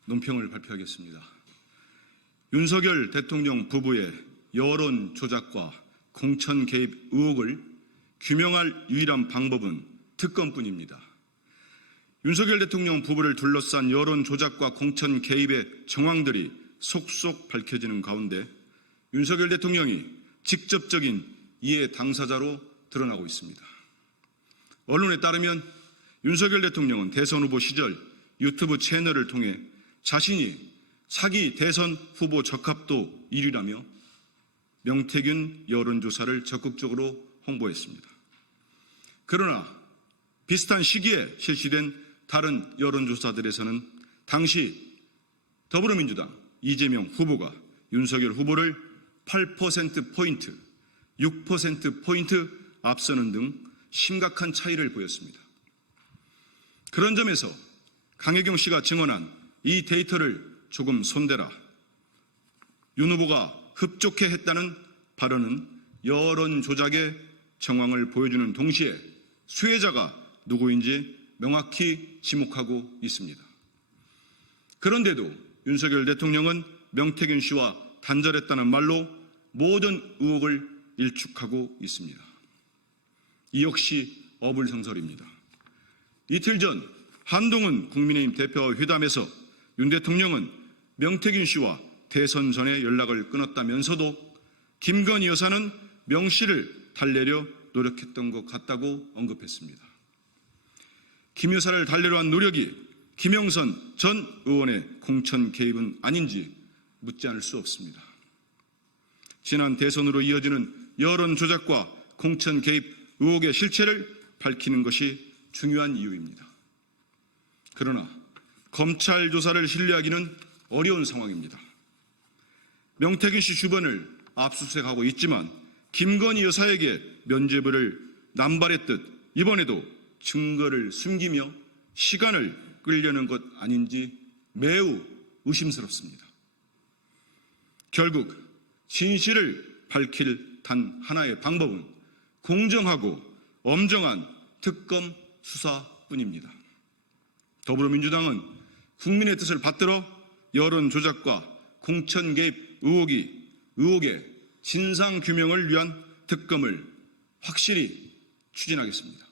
논평을 발표하겠습니다. 윤석열 대통령 부부의 여론 조작과 공천 개입 의혹을 규명할 유일한 방법은 특검뿐입니다. 윤석열 대통령 부부를 둘러싼 여론 조작과 공천 개입의 정황들이 속속 밝혀지는 가운데 윤석열 대통령이 직접적인 이해 당사자로 드러나고 있습니다. 언론에 따르면 윤석열 대통령은 대선 후보 시절 유튜브 채널을 통해 자신이 차기 대선 후보 적합도 1위라며 명태균 여론조사를 적극적으로 홍보했습니다. 그러나 비슷한 시기에 실시된 다른 여론조사들에서는 당시 더불어민주당 이재명 후보가 윤석열 후보를 8%포인트, 6%포인트 앞서는 등 심각한 차이를 보였습니다. 그런 점에서 강혜경 씨가 증언한 이 데이터를 조금 손대라. 윤 후보가 흡족해 했다는 발언은 여론 조작의 정황을 보여주는 동시에 수혜자가 누구인지 명확히 지목하고 있습니다. 그런데도 윤석열 대통령은 명태균 씨와 단절했다는 말로 모든 의혹을 일축하고 있습니다. 이 역시 어불성설입니다. 이틀 전 한동훈 국민의힘 대표와 회담에서 윤 대통령은 명태균 씨와 대선 전에 연락을 끊었다면서도 김건희 여사는 명 씨를 달래려 노력했던 것 같다고 언급했습니다. 김 여사를 달래려 한 노력이 김영선 전 의원의 공천 개입은 아닌지 묻지 않을 수 없습니다. 지난 대선으로 이어지는 여론 조작과 공천 개입 의혹의 실체를 밝히는 것이 중요한 이유입니다. 그러나 검찰 조사를 신뢰하기는 어려운 상황입니다. 명태균 씨 주변을 압수수색하고 있지만 김건희 여사에게 면죄부를 남발했듯 이번에도 증거를 숨기며 시간을 끌려는 것 아닌지 매우 의심스럽습니다. 결국 진실을 밝힐 단 하나의 방법은 공정하고 엄정한 특검 수사뿐입니다. 더불어민주당은 국민의 뜻을 받들어 여론 조작과 공천 개입 의혹의 진상 규명을 위한 특검을 확실히 추진하겠습니다.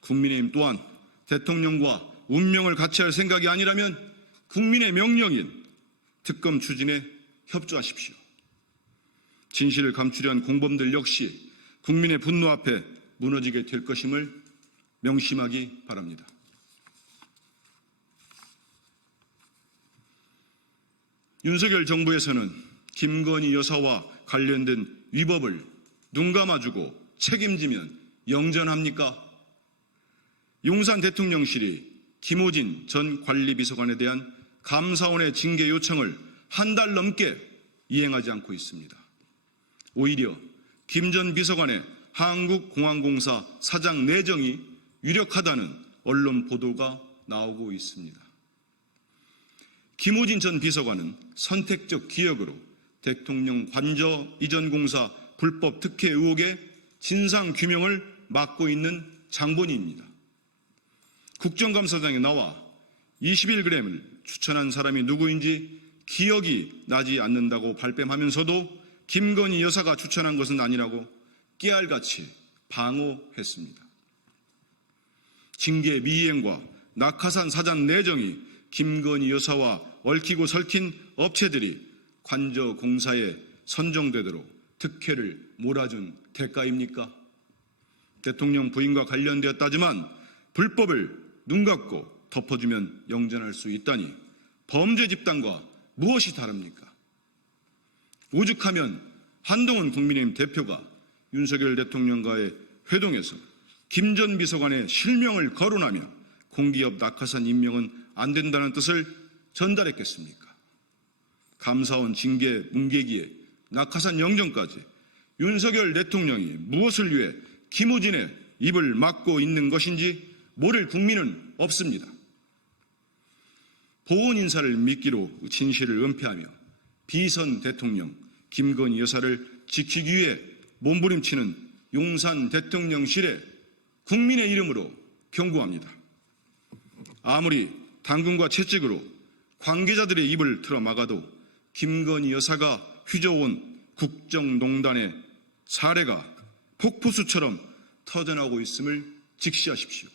국민의힘 또한 대통령과 운명을 같이 할 생각이 아니라면 국민의 명령인 특검 추진에 협조하십시오. 진실을 감추려는 공범들 역시 국민의 분노 앞에 무너지게 될 것임을 명심하기 바랍니다. 윤석열 정부에서는 김건희 여사와 관련된 위법을 눈 감아주고 책임지면 영전합니까? 용산 대통령실이 김호진 전 관리비서관에 대한 감사원의 징계 요청을 한 달 넘게 이행하지 않고 있습니다. 오히려 김 전 비서관의 한국공항공사 사장 내정이 유력하다는 언론 보도가 나오고 있습니다. 김호진 전 비서관은 선택적 기억으로 대통령 관저 이전 공사 불법 특혜 의혹의 진상 규명을 맡고 있는 장본인입니다. 국정감사장에 나와 21g을 추천한 사람이 누구인지 기억이 나지 않는다고 발뺌하면서도 김건희 여사가 추천한 것은 아니라고 깨알같이 방어했습니다. 징계 미이행과 낙하산 사장 내정이 김건희 여사와 얽히고 설킨 업체들이 관저공사에 선정되도록 특혜를 몰아준 대가입니까? 대통령 부인과 관련되었다지만 불법을 눈감고 덮어주면 영전할 수 있다니 범죄 집단과 무엇이 다릅니까? 오죽하면 한동훈 국민의힘 대표가 윤석열 대통령과의 회동에서 김 전 비서관의 실명을 거론하며 공기업 낙하산 임명은 안 된다는 뜻을 전달했겠습니까? 감사원 징계 뭉개기에 낙하산 영전까지 윤석열 대통령이 무엇을 위해 김우진의 입을 막고 있는 것인지 모를 국민은 없습니다. 보훈 인사를 미끼로 진실을 은폐하며 비선 대통령 김건희 여사를 지키기 위해 몸부림치는 용산 대통령실에 국민의 이름으로 경고합니다. 아무리 당근과 채찍으로 관계자들의 입을 틀어막아도 김건희 여사가 휘저어온 국정농단의 사례가 폭포수처럼 터져나오고 있음을 직시하십시오.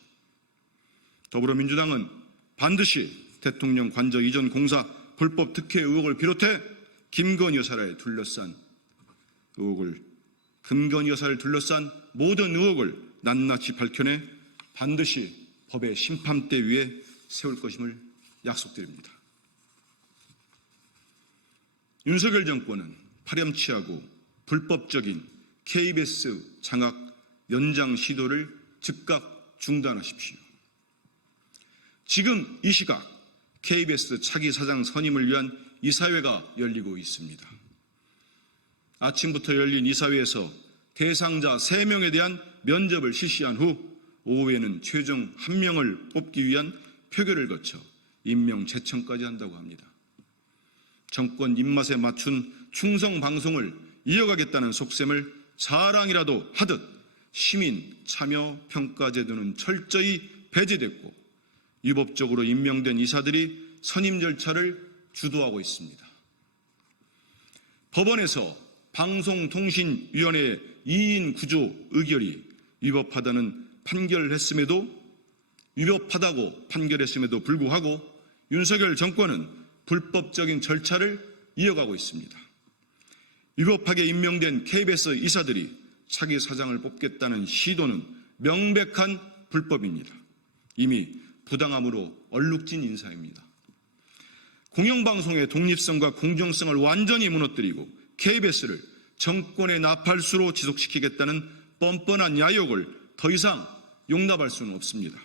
더불어민주당은 반드시 대통령 관저 이전 공사 불법 특혜 의혹을 비롯해 김건희 여사를 둘러싼 모든 의혹을 낱낱이 밝혀내 반드시 법의 심판대 위에 세울 것임을 약속드립니다. 윤석열 정권은 파렴치하고 불법적인 KBS 장악 연장 시도를 즉각 중단하십시오. 지금 이 시각 KBS 차기 사장 선임을 위한 이사회가 열리고 있습니다. 아침부터 열린 이사회에서 대상자 3명에 대한 면접을 실시한 후 오후에는 최종 1명을 뽑기 위한 표결을 거쳐 임명 제청까지 한다고 합니다. 정권 입맛에 맞춘 충성 방송을 이어가겠다는 속셈을 자랑이라도 하듯 시민 참여 평가 제도는 철저히 배제됐고 위법적으로 임명된 이사들이 선임 절차를 주도하고 있습니다. 법원에서 방송통신위원회 2인 구조 의결이 위법하다고 판결했음에도 불구하고 윤석열 정권은 불법적인 절차를 이어가고 있습니다. 위법하게 임명된 KBS 이사들이 차기 사장을 뽑겠다는 시도는 명백한 불법입니다. 이미 부당함으로 얼룩진 인사입니다. 공영방송의 독립성과 공정성을 완전히 무너뜨리고 KBS를 정권의 나팔수로 지속시키겠다는 뻔뻔한 야욕을 더 이상 용납할 수는 없습니다.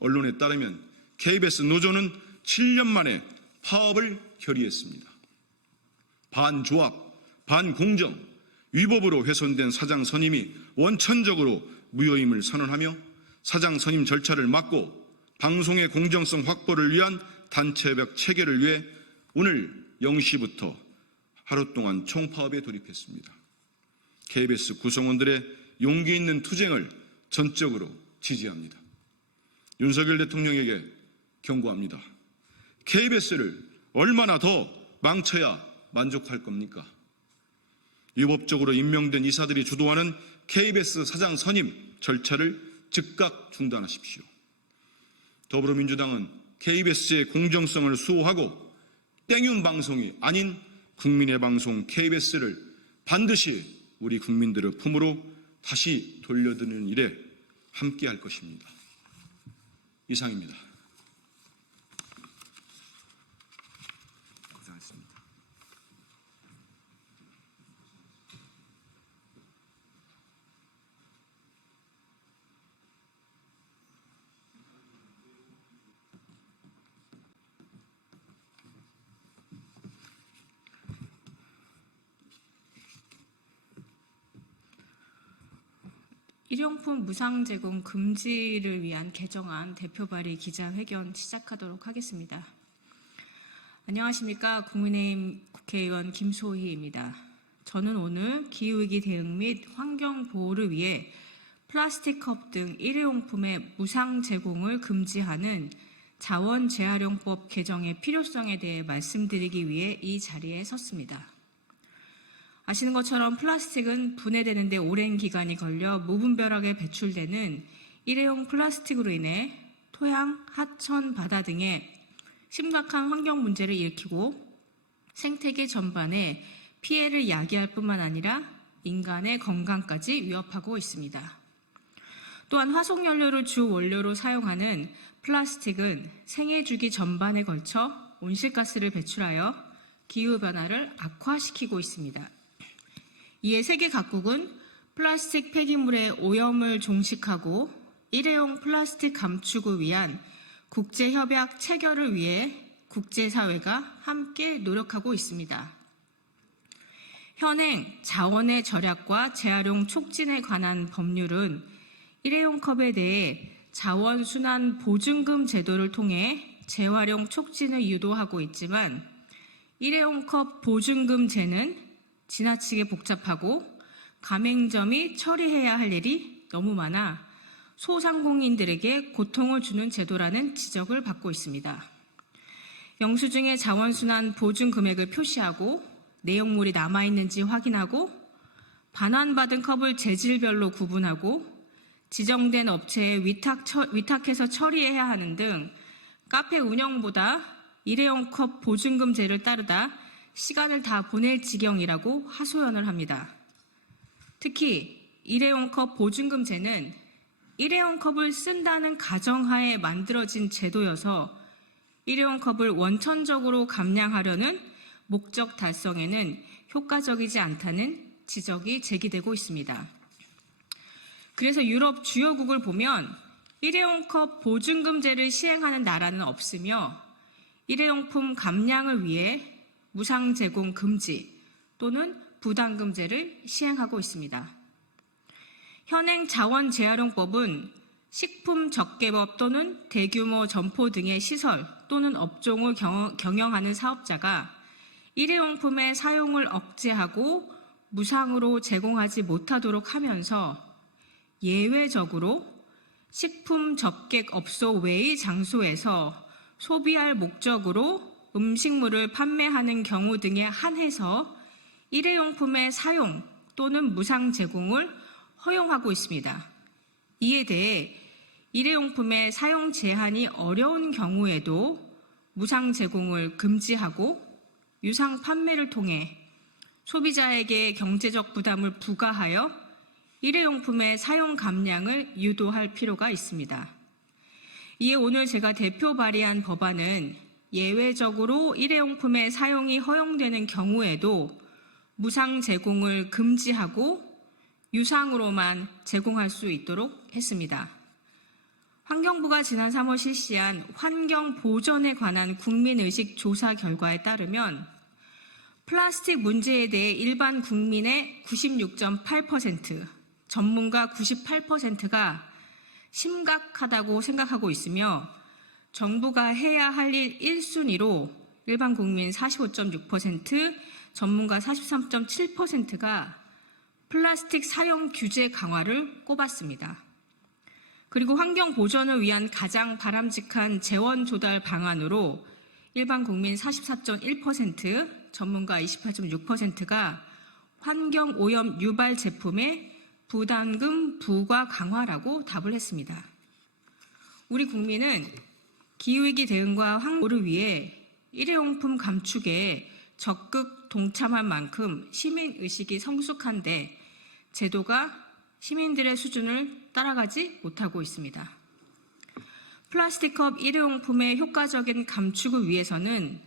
언론에 따르면 KBS 노조는 7년 만에 파업을 결의했습니다. 반조합, 반공정, 위법으로 훼손된 사장 선임이 원천적으로 무효임을 선언하며 사장 선임 절차를 막고 방송의 공정성 확보를 위한 단체벽 체계를 위해 오늘 0시부터 하루 동안 총파업에 돌입했습니다. KBS 구성원들의 용기 있는 투쟁을 전적으로 지지합니다. 윤석열 대통령에게 경고합니다. KBS를 얼마나 더 망쳐야 만족할 겁니까? 위법적으로 임명된 이사들이 주도하는 KBS 사장 선임 절차를 즉각 중단하십시오. 더불어민주당은 KBS의 공정성을 수호하고 땡윤 방송이 아닌 국민의 방송 KBS를 반드시 우리 국민들의 품으로 다시 돌려드는 일에 함께할 것입니다. 이상입니다. 고생하셨습니다. 일용품 무상 제공 금지를 위한 개정안 대표 발의 기자회견 시작하도록 하겠습니다. 안녕하십니까. 국민의힘 국회의원 김소희입니다. 저는 오늘 기후위기 대응 및 환경 보호를 위해 플라스틱 컵 등 일회용품의 무상 제공을 금지하는 자원재활용법 개정의 필요성에 대해 말씀드리기 위해 이 자리에 섰습니다. 아시는 것처럼 플라스틱은 분해되는데 오랜 기간이 걸려 무분별하게 배출되는 일회용 플라스틱으로 인해 토양, 하천, 바다 등에 심각한 환경 문제를 일으키고 생태계 전반에 피해를 야기할 뿐만 아니라 인간의 건강까지 위협하고 있습니다. 또한 화석연료를 주 원료로 사용하는 플라스틱은 생애주기 전반에 걸쳐 온실가스를 배출하여 기후변화를 악화시키고 있습니다. 이에 세계 각국은 플라스틱 폐기물의 오염을 종식하고 일회용 플라스틱 감축을 위한 국제협약 체결을 위해 국제사회가 함께 노력하고 있습니다. 현행 자원의 절약과 재활용 촉진에 관한 법률은 일회용 컵에 대해 자원순환 보증금 제도를 통해 재활용 촉진을 유도하고 있지만 일회용 컵 보증금제는 지나치게 복잡하고 가맹점이 처리해야 할 일이 너무 많아 소상공인들에게 고통을 주는 제도라는 지적을 받고 있습니다. 영수증에 자원순환 보증 금액을 표시하고 내용물이 남아있는지 확인하고 반환받은 컵을 재질별로 구분하고 지정된 업체에 위탁해서 처리해야 하는 등 카페 운영보다 일회용 컵 보증금제를 따르다 시간을 다 보낼 지경이라고 하소연을 합니다. 특히 일회용 컵 보증금제는 일회용 컵을 쓴다는 가정하에 만들어진 제도여서 일회용 컵을 원천적으로 감량하려는 목적 달성에는 효과적이지 않다는 지적이 제기되고 있습니다. 그래서 유럽 주요국을 보면 일회용 컵 보증금제를 시행하는 나라는 없으며 일회용품 감량을 위해 무상 제공 금지 또는 부담금제를 시행하고 있습니다. 현행 자원재활용법은 식품적개법 또는 대규모 점포 등의 시설 또는 업종을 경영하는 사업자가 일회용품의 사용을 억제하고 무상으로 제공하지 못하도록 하면서 예외적으로 식품 접객업소 외의 장소에서 소비할 목적으로 음식물을 판매하는 경우 등에 한해서 일회용품의 사용 또는 무상 제공을 허용하고 있습니다. 이에 대해 일회용품의 사용 제한이 어려운 경우에도 무상 제공을 금지하고 유상 판매를 통해 소비자에게 경제적 부담을 부과하여 일회용품의 사용 감량을 유도할 필요가 있습니다. 이에 오늘 제가 대표 발의한 법안은 예외적으로 일회용품의 사용이 허용되는 경우에도 무상 제공을 금지하고 유상으로만 제공할 수 있도록 했습니다. 환경부가 지난 3월 실시한 환경 보전에 관한 국민의식 조사 결과에 따르면 플라스틱 문제에 대해 일반 국민의 96.8%, 전문가 98%가 심각하다고 생각하고 있으며 정부가 해야 할 일 1순위로 일반 국민 45.6%, 전문가 43.7%가 플라스틱 사용 규제 강화를 꼽았습니다. 그리고 환경 보전을 위한 가장 바람직한 재원 조달 방안으로 일반 국민 44.1%, 전문가 28.6%가 환경 오염 유발 제품의 부담금 부과 강화라고 답을 했습니다. 우리 국민은 기후위기 대응과 환경보호를 위해 일회용품 감축에 적극 동참한 만큼 시민의식이 성숙한데 제도가 시민들의 수준을 따라가지 못하고 있습니다. 플라스틱컵 일회용품의 효과적인 감축을 위해서는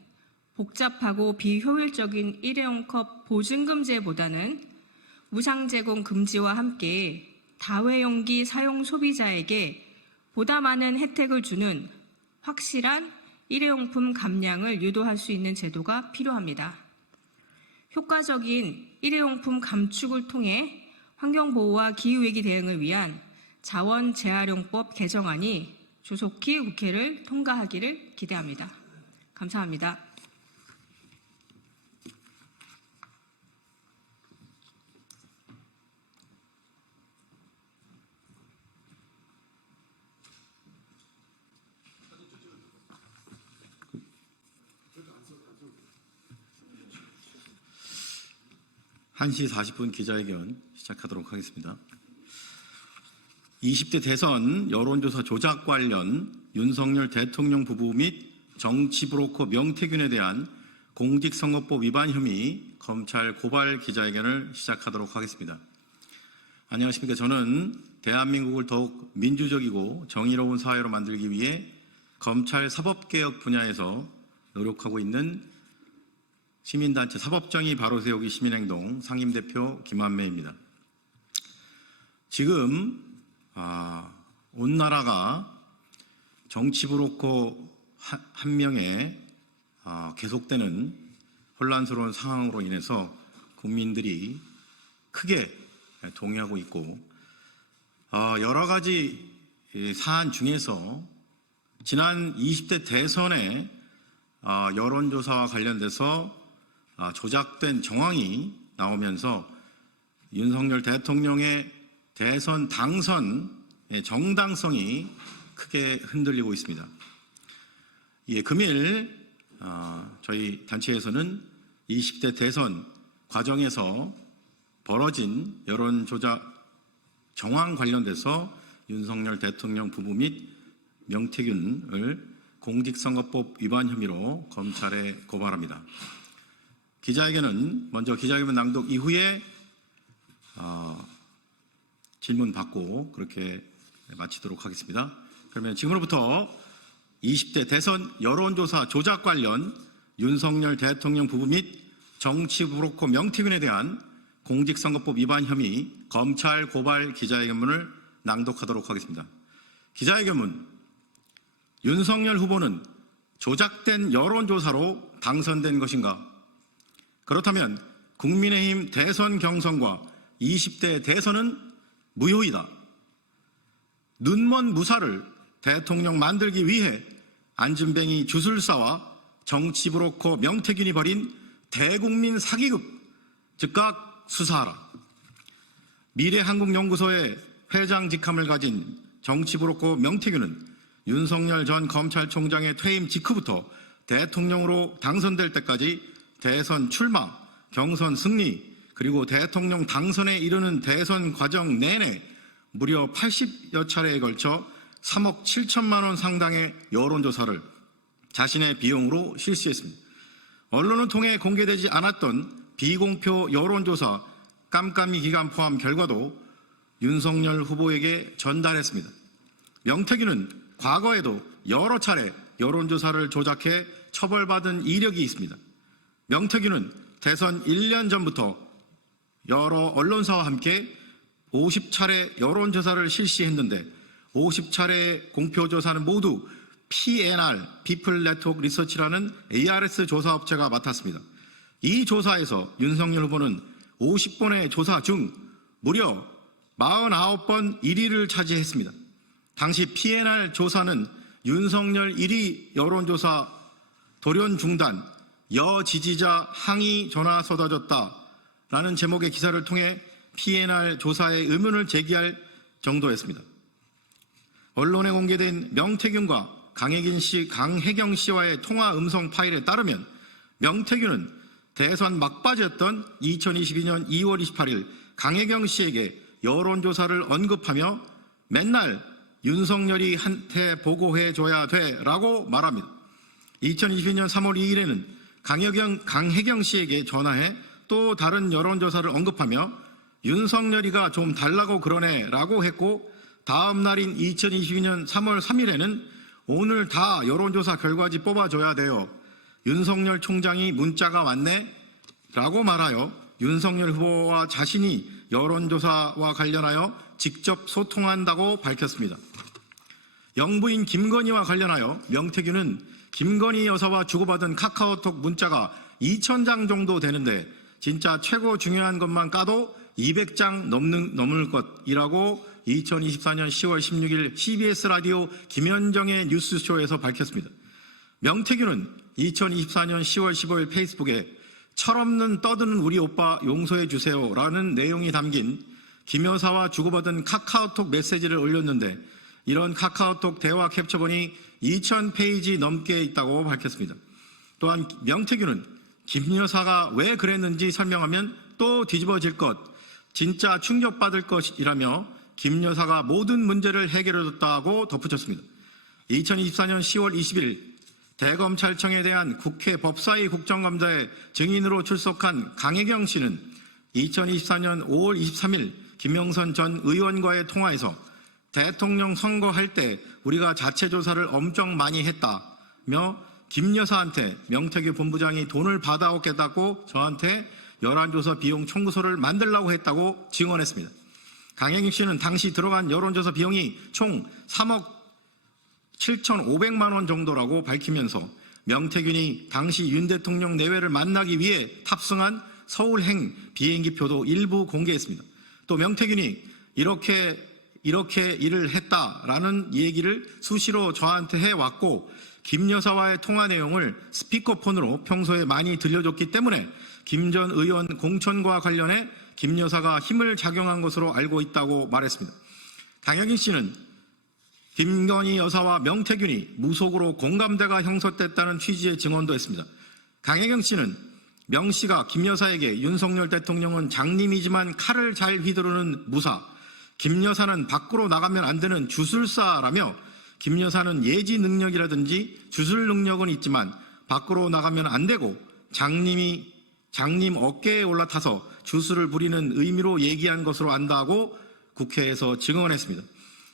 복잡하고 비효율적인 일회용컵 보증금제보다는 무상 제공 금지와 함께 다회용기 사용 소비자에게 보다 많은 혜택을 주는 확실한 일회용품 감량을 유도할 수 있는 제도가 필요합니다. 효과적인 일회용품 감축을 통해 환경보호와 기후위기 대응을 위한 자원재활용법 개정안이 조속히 국회를 통과하기를 기대합니다. 감사합니다. 1시 40분 기자회견 시작하도록 하겠습니다. 20대 대선 여론조사 조작 관련 윤석열 대통령 부부 및 정치브로커 명태균에 대한 공직선거법 위반 혐의 검찰 고발 기자회견을 시작하도록 하겠습니다. 안녕하십니까. 저는 대한민국을 더욱 민주적이고 정의로운 사회로 만들기 위해 검찰 사법개혁 분야에서 노력하고 있는 시민단체 사법정의 바로세우기 시민행동 상임대표 김한매입니다. 지금 온 나라가 정치브로커 한 명의 계속되는 혼란스러운 상황으로 인해서 국민들이 크게 동요하고 있고 여러 가지 사안 중에서 지난 20대 대선에 여론조사와 관련돼서 조작된 정황이 나오면서 윤석열 대통령의 대선 당선의 정당성이 크게 흔들리고 있습니다. 금일 저희 단체에서는 20대 대선 과정에서 벌어진 여론조작 정황 관련돼서 윤석열 대통령 부부 및 명태균을 공직선거법 위반 혐의로 검찰에 고발합니다. 기자회견은 먼저 기자회견 낭독 이후에 질문 받고 그렇게 마치도록 하겠습니다. 그러면 지금으로부터 20대 대선 여론조사 조작 관련 윤석열 대통령 부부 및 정치브로커 명태균에 대한 공직선거법 위반 혐의 검찰 고발 기자회견문을 낭독하도록 하겠습니다. 기자회견문. 윤석열 후보는 조작된 여론조사로 당선된 것인가? 그렇다면 국민의힘 대선 경선과 20대 대선은 무효이다. 눈먼 무사를 대통령 만들기 위해 안진뱅이 주술사와 정치브로커 명태균이 벌인 대국민 사기극 즉각 수사하라. 미래한국연구소의 회장 직함을 가진 정치브로커 명태균은 윤석열 전 검찰총장의 퇴임 직후부터 대통령으로 당선될 때까지 대선 출마, 경선 승리, 그리고 대통령 당선에 이르는 대선 과정 내내 무려 80여 차례에 걸쳐 3억 7천만 원 상당의 여론조사를 자신의 비용으로 실시했습니다. 언론을 통해 공개되지 않았던 비공표 여론조사 깜깜이 기간 포함 결과도 윤석열 후보에게 전달했습니다. 명태균은 과거에도 여러 차례 여론조사를 조작해 처벌받은 이력이 있습니다. 명태균은 대선 1년 전부터 여러 언론사와 함께 50차례 여론조사를 실시했는데 50차례의 공표조사는 모두 PNR, People Network Research라는 ARS 조사업체가 맡았습니다. 이 조사에서 윤석열 후보는 50번의 조사 중 무려 49번 1위를 차지했습니다. 당시 PNR 조사는 윤석열 1위 여론조사 돌연 중단, 여지지자 항의 전화 쏟아졌다라는 제목의 기사를 통해 PNR 조사에 의문을 제기할 정도였습니다. 언론에 공개된 명태균과 강혜경 씨와의 통화 음성 파일에 따르면 명태균은 대선 막바지였던 2022년 2월 28일 강혜경 씨에게 여론조사를 언급하며 맨날 윤석열이 한테 보고해줘야 돼라고 말합니다. 2022년 3월 2일에는 강혜경 씨에게 전화해 또 다른 여론조사를 언급하며 윤석열이가 좀 달라고 그러네라고 했고 다음 날인 2022년 3월 3일에는 오늘 다 여론조사 결과지 뽑아줘야 돼요. 윤석열 총장이 문자가 왔네? 라고 말하여 윤석열 후보와 자신이 여론조사와 관련하여 직접 소통한다고 밝혔습니다. 영부인 김건희와 관련하여 명태균은 김건희 여사와 주고받은 카카오톡 문자가 2,000장 정도 되는데 진짜 최고 중요한 것만 까도 200장 넘을 것이라고 2024년 10월 16일 CBS 라디오 김현정의 뉴스쇼에서 밝혔습니다. 명태균은 2024년 10월 15일 페이스북에 철없는 떠드는 우리 오빠 용서해 주세요라는 내용이 담긴 김 여사와 주고받은 카카오톡 메시지를 올렸는데 이런 카카오톡 대화 캡처본이 2,000페이지 넘게 있다고 밝혔습니다. 또한 명태균은 김 여사가 왜 그랬는지 설명하면 또 뒤집어질 것, 진짜 충격받을 것이라며 김 여사가 모든 문제를 해결해줬다고 덧붙였습니다. 2024년 10월 20일 대검찰청에 대한 국회 법사위 국정감사에 증인으로 출석한 강혜경 씨는 2024년 5월 23일 김영선 전 의원과의 통화에서 대통령 선거할 때 우리가 자체 조사를 엄청 많이 했다며 김 여사한테 명태규 본부장이 돈을 받아오겠다고 저한테 여론조사 비용 청구서를 만들라고 했다고 증언했습니다. 강혜경 씨는 당시 들어간 여론조사 비용이 총 3억 7,500만 원 정도라고 밝히면서 명태균이 당시 윤 대통령 내외를 만나기 위해 탑승한 서울행 비행기표도 일부 공개했습니다. 또 명태균이 이렇게 일을 했다라는 얘기를 수시로 저한테 해왔고 김 여사와의 통화 내용을 스피커폰으로 평소에 많이 들려줬기 때문에 김 전 의원 공천과 관련해 김 여사가 힘을 작용한 것으로 알고 있다고 말했습니다. 강혜경 씨는 김건희 여사와 명태균이 무속으로 공감대가 형성됐다는 취지의 증언도 했습니다. 강혜경 씨는 명 씨가 김 여사에게 윤석열 대통령은 장님이지만 칼을 잘 휘두르는 무사, 김 여사는 밖으로 나가면 안 되는 주술사라며 김 여사는 예지 능력이라든지 주술 능력은 있지만 밖으로 나가면 안 되고 장님 어깨에 올라타서 주술을 부리는 의미로 얘기한 것으로 안다고 국회에서 증언했습니다.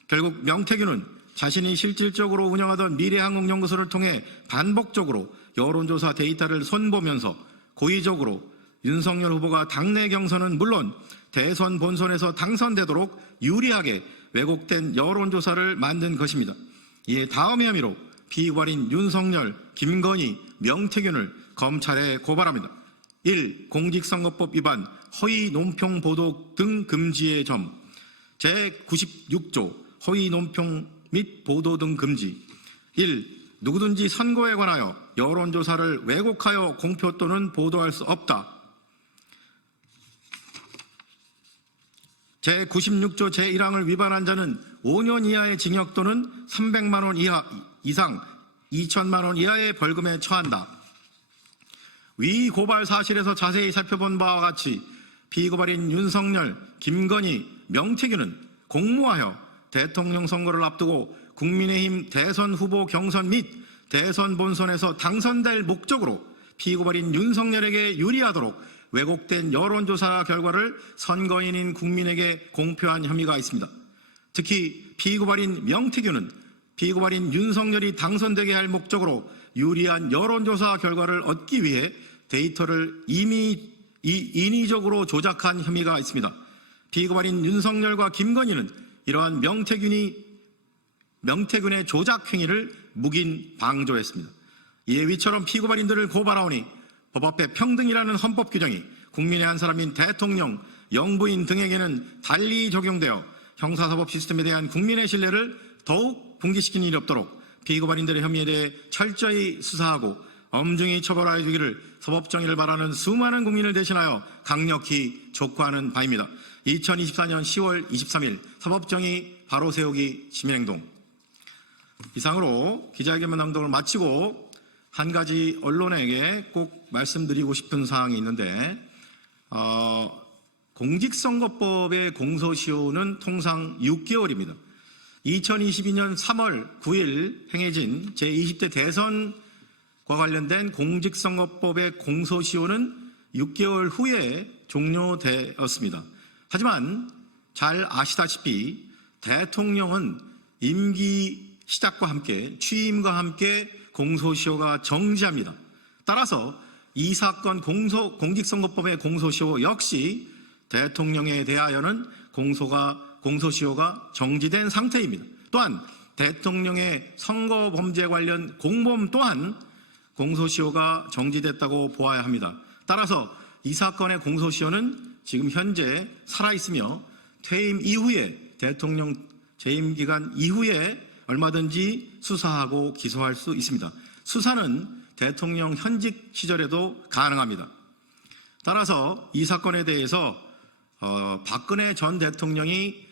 결국 명태균은 자신이 실질적으로 운영하던 미래한국연구소를 통해 반복적으로 여론조사 데이터를 손보면서 고의적으로 윤석열 후보가 당내 경선은 물론 대선 본선에서 당선되도록 유리하게 왜곡된 여론조사를 만든 것입니다. 이에 다음의 혐의로 피고발인 윤석열, 김건희, 명태균을 검찰에 고발합니다. 1. 공직선거법 위반, 허위 논평 보도 등 금지의 점. 제96조 허위 논평 및 보도 등 금지. 1. 누구든지 선거에 관하여 여론조사를 왜곡하여 공표 또는 보도할 수 없다. 제96조 제1항을 위반한 자는 5년 이하의 징역 또는 300만 원 이상 2천만 원 이하의 벌금에 처한다. 위 고발 사실에서 자세히 살펴본 바와 같이 피고발인 윤석열, 김건희, 명태균은 공모하여 대통령 선거를 앞두고 국민의힘 대선 후보 경선 및 대선 본선에서 당선될 목적으로 피고발인 윤석열에게 유리하도록 왜곡된 여론조사 결과를 선거인인 국민에게 공표한 혐의가 있습니다. 특히 피고발인 명태균은 피고발인 윤석열이 당선되게 할 목적으로 유리한 여론조사 결과를 얻기 위해 데이터를 이미 인위적으로 조작한 혐의가 있습니다. 피고발인 윤석열과 김건희는 이러한 명태균의 조작 행위를 묵인 방조했습니다. 이에 위처럼 피고발인들을 고발하오니 법 앞에 평등이라는 헌법 규정이 국민의 한 사람인 대통령, 영부인 등에게는 달리 적용되어 형사사법 시스템에 대한 국민의 신뢰를 더욱 붕괴시키는 일이 없도록 피고발인들의 혐의에 대해 철저히 수사하고 엄중히 처벌하여 주기를 사법정의를 바라는 수많은 국민을 대신하여 강력히 촉구하는 바입니다. 2024년 10월 23일 사법정의 바로 세우기 시민행동. 이상으로 기자회견 낭독을 마치고 한 가지 언론에게 꼭 말씀드리고 싶은 사항이 있는데 공직선거법의 공소시효는 통상 6개월입니다. 2022년 3월 9일 행해진 제20대 대선과 관련된 공직선거법의 공소시효는 6개월 후에 종료되었습니다. 하지만 잘 아시다시피 대통령은 임기 시작과 함께 취임과 함께 공소시효가 정지합니다. 따라서 이 사건 공직선거법의 공소시효 역시 대통령에 대하여는 공소시효가 정지된 상태입니다. 또한 대통령의 선거범죄 관련 공범 또한 공소시효가 정지됐다고 보아야 합니다. 따라서 이 사건의 공소시효는 지금 현재 살아있으며 퇴임 이후에 대통령 재임 기간 이후에 얼마든지 수사하고 기소할 수 있습니다. 수사는 대통령 현직 시절에도 가능합니다. 따라서 이 사건에 대해서 박근혜 전 대통령이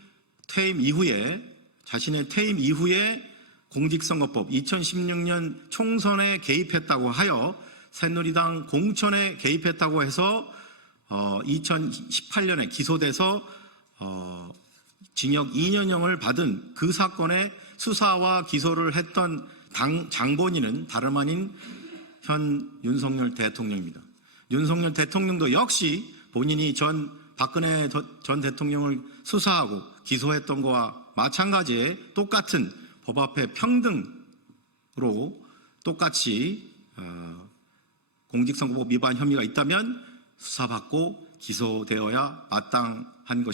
자신의 퇴임 이후에 공직선거법 2016년 총선에 개입했다고 하여 새누리당 공천에 개입했다고 해서 2018년에 기소돼서 징역 2년형을 받은 그 사건의 수사와 기소를 했던 장본인은 다름 아닌 현 윤석열 대통령입니다. 윤석열 대통령도 역시 본인이 박근혜 전 대통령을 수사하고 기소했던 것과 마찬가지의 똑같은 법 앞에 평등으로 똑같이 공직선거법 위반 혐의가 있다면 수사받고 기소되어야 마땅한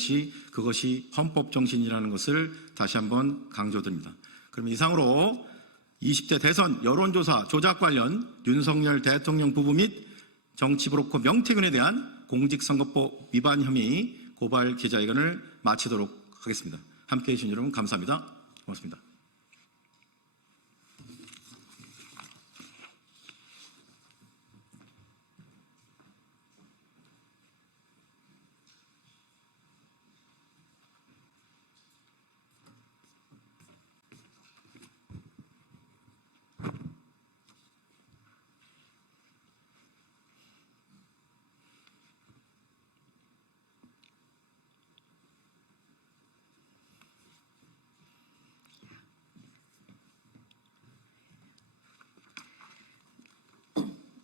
그것이 헌법 정신이라는 것을 다시 한번 강조드립니다. 그럼 이상으로 20대 대선 여론조사 조작 관련 윤석열 대통령 부부 및 정치 브로커 명태균에 대한 공직선거법 위반 혐의 고발 기자회견을 마치도록 하겠습니다. 함께해 주신 여러분 감사합니다. 고맙습니다.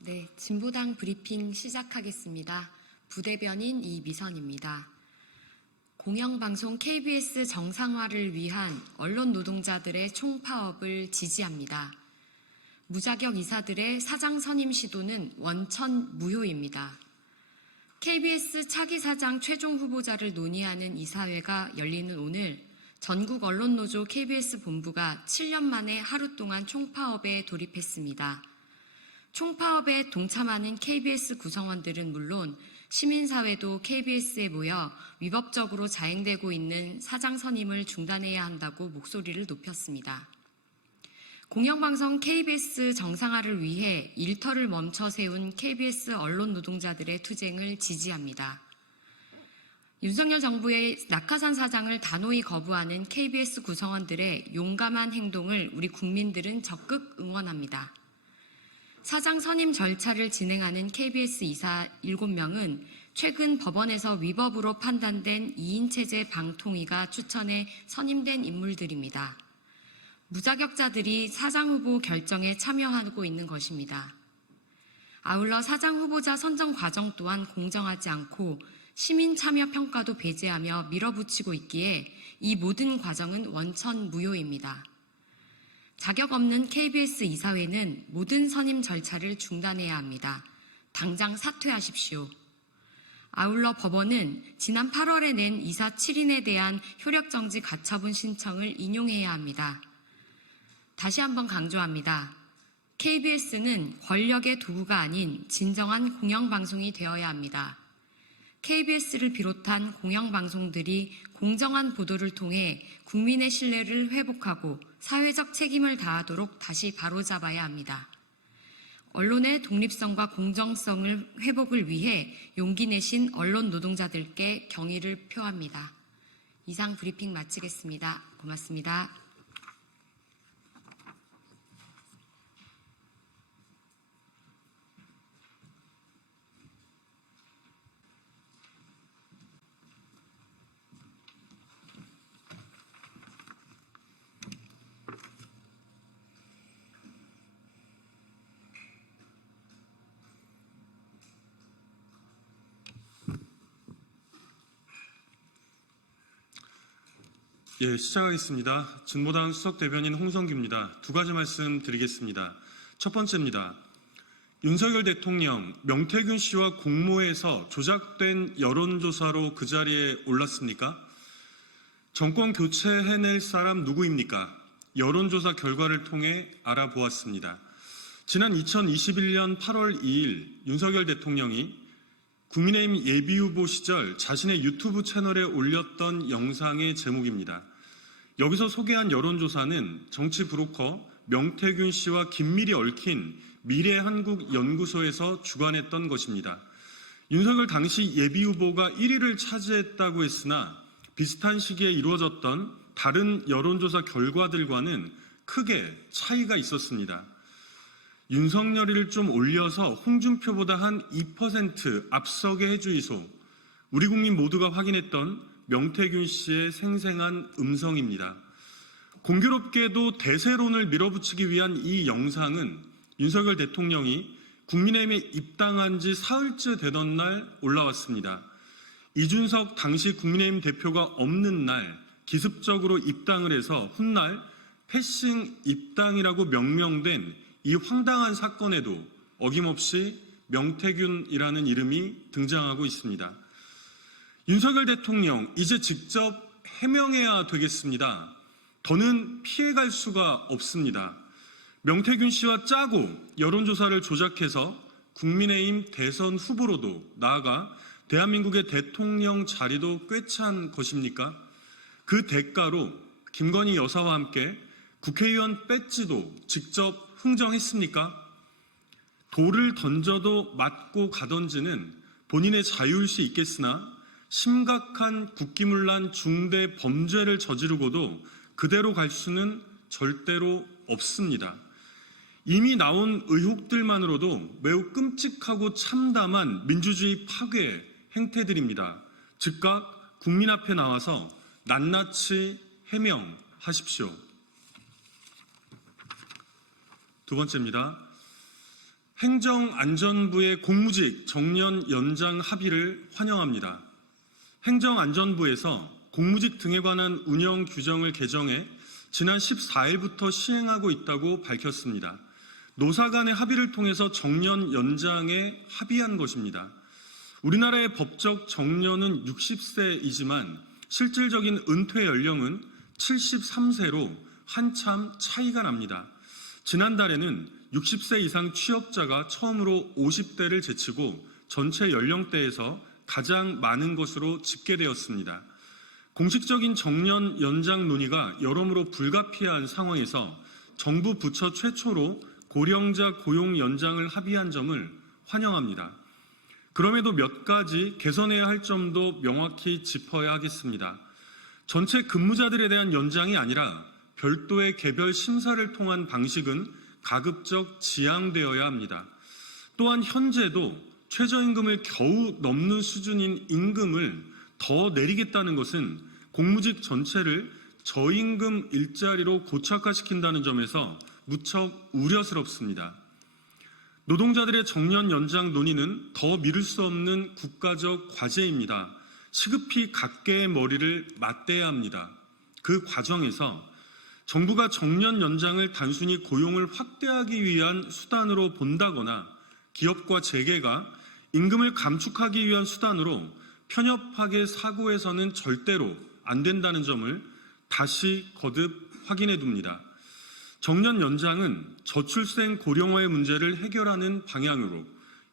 네, 진보당 브리핑 시작하겠습니다. 부대변인 이미선입니다. 공영방송 KBS 정상화를 위한 언론 노동자들의 총파업을 지지합니다. 무자격 이사들의 사장 선임 시도는 원천 무효입니다. KBS 차기 사장 최종 후보자를 논의하는 이사회가 열리는 오늘 전국 언론노조 KBS 본부가 7년 만에 하루 동안 총파업에 돌입했습니다. 총파업에 동참하는 KBS 구성원들은 물론 시민사회도 KBS에 모여 위법적으로 자행되고 있는 사장 선임을 중단해야 한다고 목소리를 높였습니다. 공영방송 KBS 정상화를 위해 일터를 멈춰 세운 KBS 언론 노동자들의 투쟁을 지지합니다. 윤석열 정부의 낙하산 사장을 단호히 거부하는 KBS 구성원들의 용감한 행동을 우리 국민들은 적극 응원합니다. 사장 선임 절차를 진행하는 KBS 이사 7명은 최근 법원에서 위법으로 판단된 2인체제 방통위가 추천해 선임된 인물들입니다. 무자격자들이 사장 후보 결정에 참여하고 있는 것입니다. 아울러 사장 후보자 선정 과정 또한 공정하지 않고 시민 참여 평가도 배제하며 밀어붙이고 있기에 이 모든 과정은 원천 무효입니다. 자격 없는 KBS 이사회는 모든 선임 절차를 중단해야 합니다. 당장 사퇴하십시오. 아울러 법원은 지난 8월에 낸 이사 7인에 대한 효력정지 가처분 신청을 인용해야 합니다. 다시 한번 강조합니다. KBS는 권력의 도구가 아닌 진정한 공영방송이 되어야 합니다. KBS를 비롯한 공영방송들이 공정한 보도를 통해 국민의 신뢰를 회복하고 사회적 책임을 다하도록 다시 바로잡아야 합니다. 언론의 독립성과 공정성을 회복을 위해 용기 내신 언론 노동자들께 경의를 표합니다. 이상 브리핑 마치겠습니다. 고맙습니다. 예, 시작하겠습니다. 진보당 수석 대변인 홍성규입니다. 두 가지 말씀 드리겠습니다. 첫 번째입니다. 윤석열 대통령 명태균 씨와 공모해서 조작된 여론조사로 그 자리에 올랐습니까? 정권 교체해낼 사람 누구입니까? 여론조사 결과를 통해 알아보았습니다. 지난 2021년 8월 2일 윤석열 대통령이 국민의힘 예비후보 시절 자신의 유튜브 채널에 올렸던 영상의 제목입니다. 여기서 소개한 여론조사는 정치 브로커 명태균 씨와 긴밀히 얽힌 미래한국연구소에서 주관했던 것입니다. 윤석열 당시 예비후보가 1위를 차지했다고 했으나 비슷한 시기에 이루어졌던 다른 여론조사 결과들과는 크게 차이가 있었습니다. 윤석열이를 좀 올려서 홍준표보다 한 2% 앞서게 해주이소. 우리 국민 모두가 확인했던 명태균 씨의 생생한 음성입니다. 공교롭게도 대세론을 밀어붙이기 위한 이 영상은 윤석열 대통령이 국민의힘에 입당한 지 사흘째 되던 날 올라왔습니다. 이준석 당시 국민의힘 대표가 없는 날 기습적으로 입당을 해서 훗날 패싱 입당이라고 명명된 이 황당한 사건에도 어김없이 명태균이라는 이름이 등장하고 있습니다. 윤석열 대통령 이제 직접 해명해야 되겠습니다. 더는 피해갈 수가 없습니다. 명태균 씨와 짜고 여론조사를 조작해서 국민의힘 대선 후보로도 나아가 대한민국의 대통령 자리도 꿰찬 것입니까? 그 대가로 김건희 여사와 함께 국회의원 배지도 직접 흥정했습니까? 돌을 던져도 맞고 가던지는 본인의 자유일 수 있겠으나 심각한 국기문란 중대 범죄를 저지르고도 그대로 갈 수는 절대로 없습니다. 이미 나온 의혹들만으로도 매우 끔찍하고 참담한 민주주의 파괴 행태들입니다. 즉각 국민 앞에 나와서 낱낱이 해명하십시오. 두 번째입니다. 행정안전부의 공무직 정년 연장 합의를 환영합니다. 행정안전부에서 공무직 등에 관한 운영 규정을 개정해 지난 14일부터 시행하고 있다고 밝혔습니다. 노사 간의 합의를 통해서 정년 연장에 합의한 것입니다. 우리나라의 법적 정년은 60세이지만 실질적인 은퇴 연령은 73세로 한참 차이가 납니다. 지난달에는 60세 이상 취업자가 처음으로 50대를 제치고 전체 연령대에서 가장 많은 것으로 집계되었습니다. 공식적인 정년 연장 논의가 여러모로 불가피한 상황에서 정부 부처 최초로 고령자 고용 연장을 합의한 점을 환영합니다. 그럼에도 몇 가지 개선해야 할 점도 명확히 짚어야 하겠습니다. 전체 근무자들에 대한 연장이 아니라 별도의 개별 심사를 통한 방식은 가급적 지양되어야 합니다. 또한 현재도 최저임금을 겨우 넘는 수준인 임금을 더 내리겠다는 것은 공무직 전체를 저임금 일자리로 고착화시킨다는 점에서 무척 우려스럽습니다. 노동자들의 정년 연장 논의는 더 미룰 수 없는 국가적 과제입니다. 시급히 각계의 머리를 맞대야 합니다. 그 과정에서 정부가 정년 연장을 단순히 고용을 확대하기 위한 수단으로 본다거나 기업과 재계가 임금을 감축하기 위한 수단으로 편협하게 사고해서는 절대로 안 된다는 점을 다시 거듭 확인해 둡니다. 정년 연장은 저출생 고령화의 문제를 해결하는 방향으로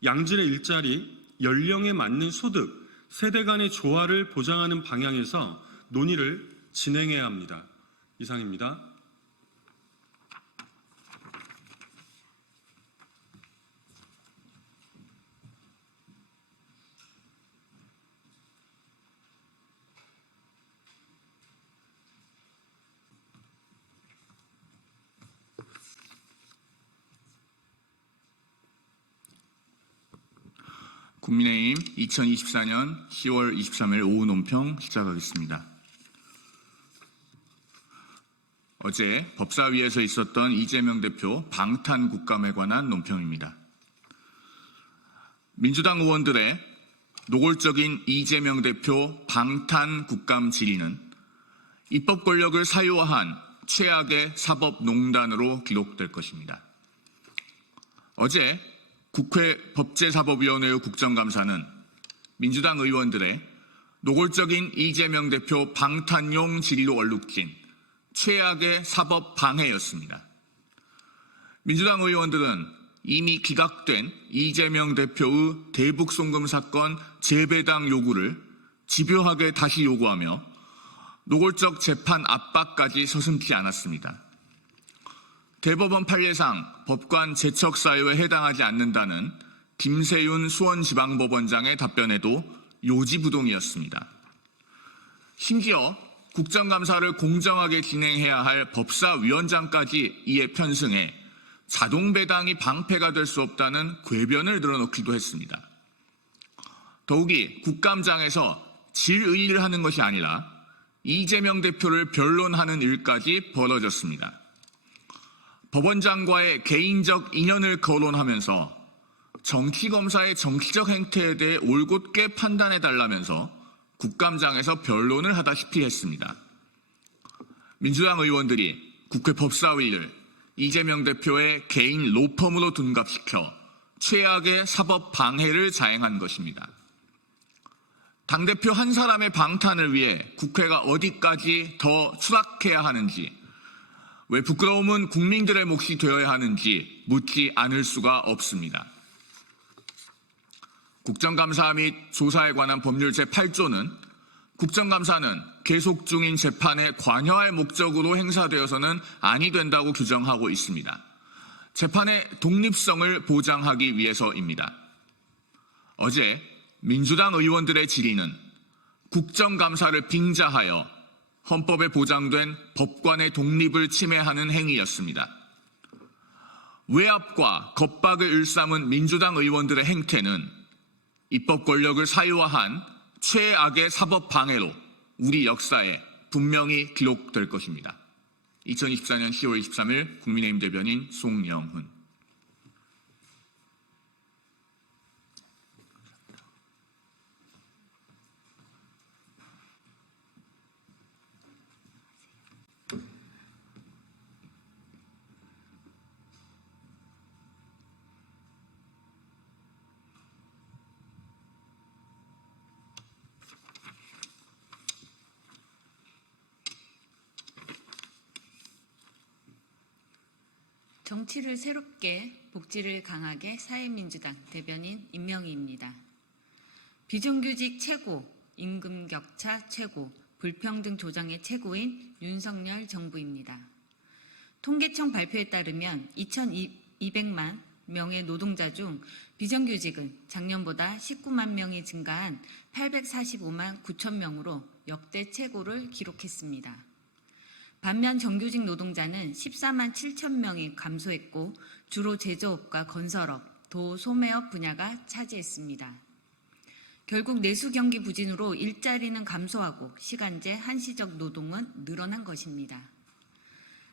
양질의 일자리, 연령에 맞는 소득, 세대 간의 조화를 보장하는 방향에서 논의를 진행해야 합니다. 이상입니다. 국민의힘 2024년 10월 23일 오후 논평 시작하겠습니다. 어제 법사위에서 있었던 이재명 대표 방탄 국감에 관한 논평입니다. 민주당 의원들의 노골적인 이재명 대표 방탄 국감 질의는 입법 권력을 사유화한 최악의 사법농단으로 기록될 것입니다. 어제 국회 법제사법위원회 국정감사는 민주당 의원들의 노골적인 이재명 대표 방탄용 질의로 얼룩진 최악의 사법 방해였습니다. 민주당 의원들은 이미 기각된 이재명 대표의 대북 송금 사건 재배당 요구를 집요하게 다시 요구하며 노골적 재판 압박까지 서슴지 않았습니다. 대법원 판례상 법관 제척 사유에 해당하지 않는다는 김세윤 수원지방법원장의 답변에도 요지부동이었습니다. 심지어 국정감사를 공정하게 진행해야 할 법사위원장까지 이에 편승해 자동 배당이 방패가 될 수 없다는 궤변을 늘어놓기도 했습니다. 더욱이 국감장에서 질의를 하는 것이 아니라 이재명 대표를 변론하는 일까지 벌어졌습니다. 법원장과의 개인적 인연을 거론하면서 정치검사의 정치적 행태에 대해 올곧게 판단해달라면서 국감장에서 변론을 하다시피 했습니다. 민주당 의원들이 국회 법사위를 이재명 대표의 개인 로펌으로 둔갑시켜 최악의 사법 방해를 자행한 것입니다. 당대표 한 사람의 방탄을 위해 국회가 어디까지 더 추락해야 하는지, 왜 부끄러움은 국민들의 몫이 되어야 하는지 묻지 않을 수가 없습니다. 국정감사 및 조사에 관한 법률 제8조는 국정감사는 계속 중인 재판에 관여할 목적으로 행사되어서는 아니 된다고 규정하고 있습니다. 재판의 독립성을 보장하기 위해서입니다. 어제 민주당 의원들의 질의는 국정감사를 빙자하여 헌법에 보장된 법관의 독립을 침해하는 행위였습니다. 외압과 겁박을 일삼은 민주당 의원들의 행태는 입법 권력을 사유화한 최악의 사법 방해로 우리 역사에 분명히 기록될 것입니다. 2024년 10월 23일 국민의힘 대변인 송영훈. 정치를 새롭게, 복지를 강하게 사회민주당 대변인 임명희입니다. 비정규직 최고, 임금 격차 최고, 불평등 조정의 최고인 윤석열 정부입니다. 통계청 발표에 따르면 2,200만 명의 노동자 중 비정규직은 작년보다 19만 명이 증가한 845만 9천 명으로 역대 최고를 기록했습니다. 반면 정규직 노동자는 14만 7천 명이 감소했고 주로 제조업과 건설업, 도, 소매업 분야가 차지했습니다. 결국 내수 경기 부진으로 일자리는 감소하고 시간제, 한시적 노동은 늘어난 것입니다.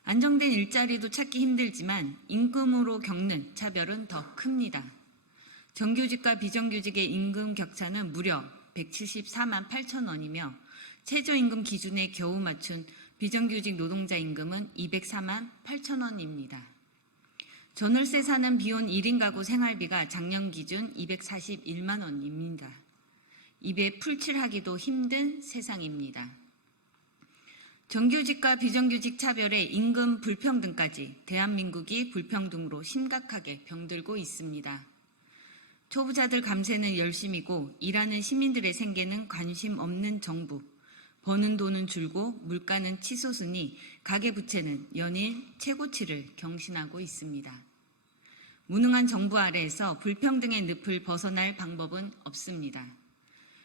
안정된 일자리도 찾기 힘들지만 임금으로 겪는 차별은 더 큽니다. 정규직과 비정규직의 임금 격차는 무려 174만 8천 원이며 최저임금 기준에 겨우 맞춘 비정규직 노동자 임금은 204만 8천 원입니다. 전월세 사는 비혼 1인 가구 생활비가 작년 기준 241만 원입니다. 입에 풀칠하기도 힘든 세상입니다. 정규직과 비정규직 차별에 임금 불평등까지 대한민국이 불평등으로 심각하게 병들고 있습니다. 초부자들 감세는 열심이고 일하는 시민들의 생계는 관심 없는 정부. 버는 돈은 줄고 물가는 치솟으니 가계부채는 연일 최고치를 경신하고 있습니다. 무능한 정부 아래에서 불평등의 늪을 벗어날 방법은 없습니다.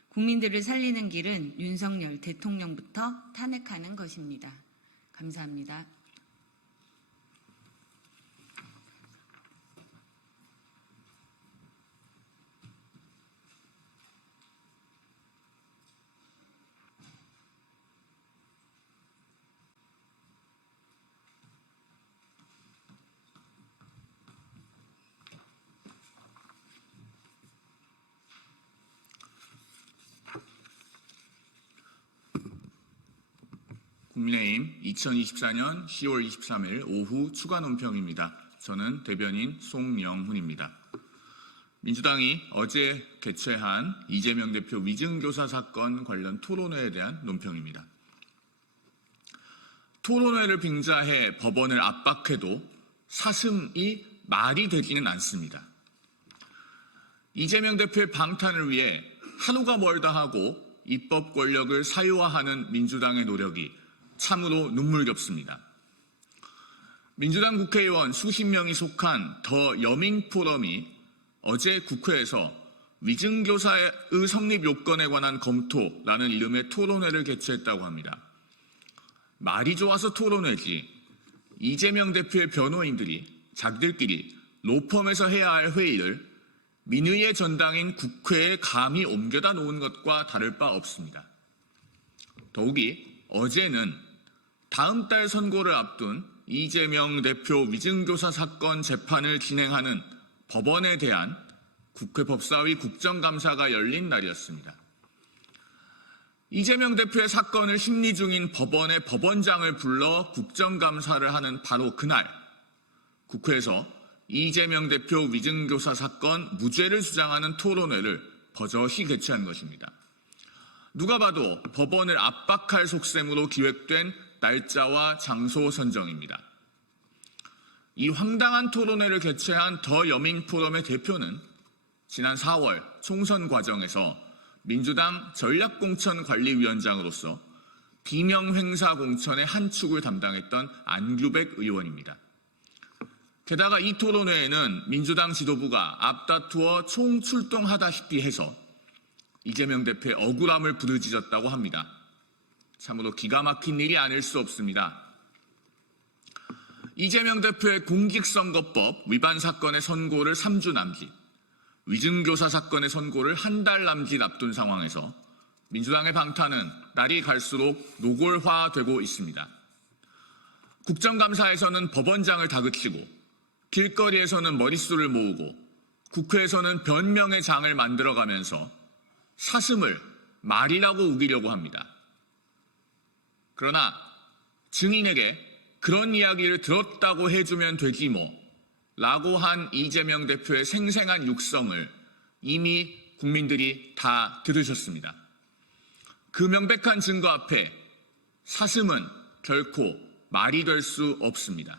국민들을 살리는 길은 윤석열 대통령부터 탄핵하는 것입니다. 감사합니다. 국민의힘 2024년 10월 23일 오후 추가 논평입니다. 저는 대변인 송영훈입니다. 민주당이 어제 개최한 이재명 대표 위증교사 사건 관련 토론회에 대한 논평입니다. 토론회를 빙자해 법원을 압박해도 사슴이 말이 되지는 않습니다. 이재명 대표의 방탄을 위해 하루가 멀다 하고 입법 권력을 사유화하는 민주당의 노력이 참으로 눈물겹습니다. 민주당 국회의원 수십 명이 속한 더 여민 포럼이 어제 국회에서 위증교사의 성립 요건에 관한 검토라는 이름의 토론회를 개최했다고 합니다. 말이 좋아서 토론회지 이재명 대표의 변호인들이 자기들끼리 로펌에서 해야 할 회의를 민의의 전당인 국회에 감히 옮겨다 놓은 것과 다를 바 없습니다. 더욱이 어제는 다음 달 선고를 앞둔 이재명 대표 위증교사 사건 재판을 진행하는 법원에 대한 국회 법사위 국정감사가 열린 날이었습니다. 이재명 대표의 사건을 심리 중인 법원의 법원장을 불러 국정감사를 하는 바로 그날, 국회에서 이재명 대표 위증교사 사건 무죄를 주장하는 토론회를 버젓이 개최한 것입니다. 누가 봐도 법원을 압박할 속셈으로 기획된 날짜와 장소 선정입니다. 이 황당한 토론회를 개최한 더 여민 포럼의 대표는 지난 4월 총선 과정에서 민주당 전략공천관리위원장으로서 비명행사 공천의 한 축을 담당했던 안규백 의원입니다. 게다가 이 토론회에는 민주당 지도부가 앞다투어 총출동하다시피 해서 이재명 대표의 억울함을 부르짖었다고 합니다. 참으로 기가 막힌 일이 아닐 수 없습니다. 이재명 대표의 공직선거법 위반 사건의 선고를 3주 남짓, 위증교사 사건의 선고를 한 달 남짓 앞둔 상황에서 민주당의 방탄은 날이 갈수록 노골화되고 있습니다. 국정감사에서는 법원장을 다그치고 길거리에서는 머릿수를 모으고 국회에서는 변명의 장을 만들어가면서 사슴을 말이라고 우기려고 합니다. 그러나 증인에게 그런 이야기를 들었다고 해주면 되지 뭐 라고 한 이재명 대표의 생생한 육성을 이미 국민들이 다 들으셨습니다. 그 명백한 증거 앞에 사슴은 결코 말이 될 수 없습니다.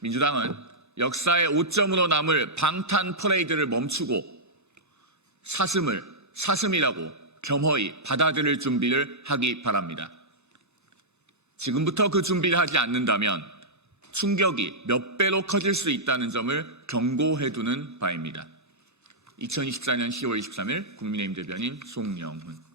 민주당은 역사의 오점으로 남을 방탄 퍼레이드를 멈추고 사슴을 사슴이라고 겸허히 받아들일 준비를 하기 바랍니다. 지금부터 그 준비를 하지 않는다면 충격이 몇 배로 커질 수 있다는 점을 경고해두는 바입니다. 2024년 10월 23일 국민의힘 대변인 송영훈.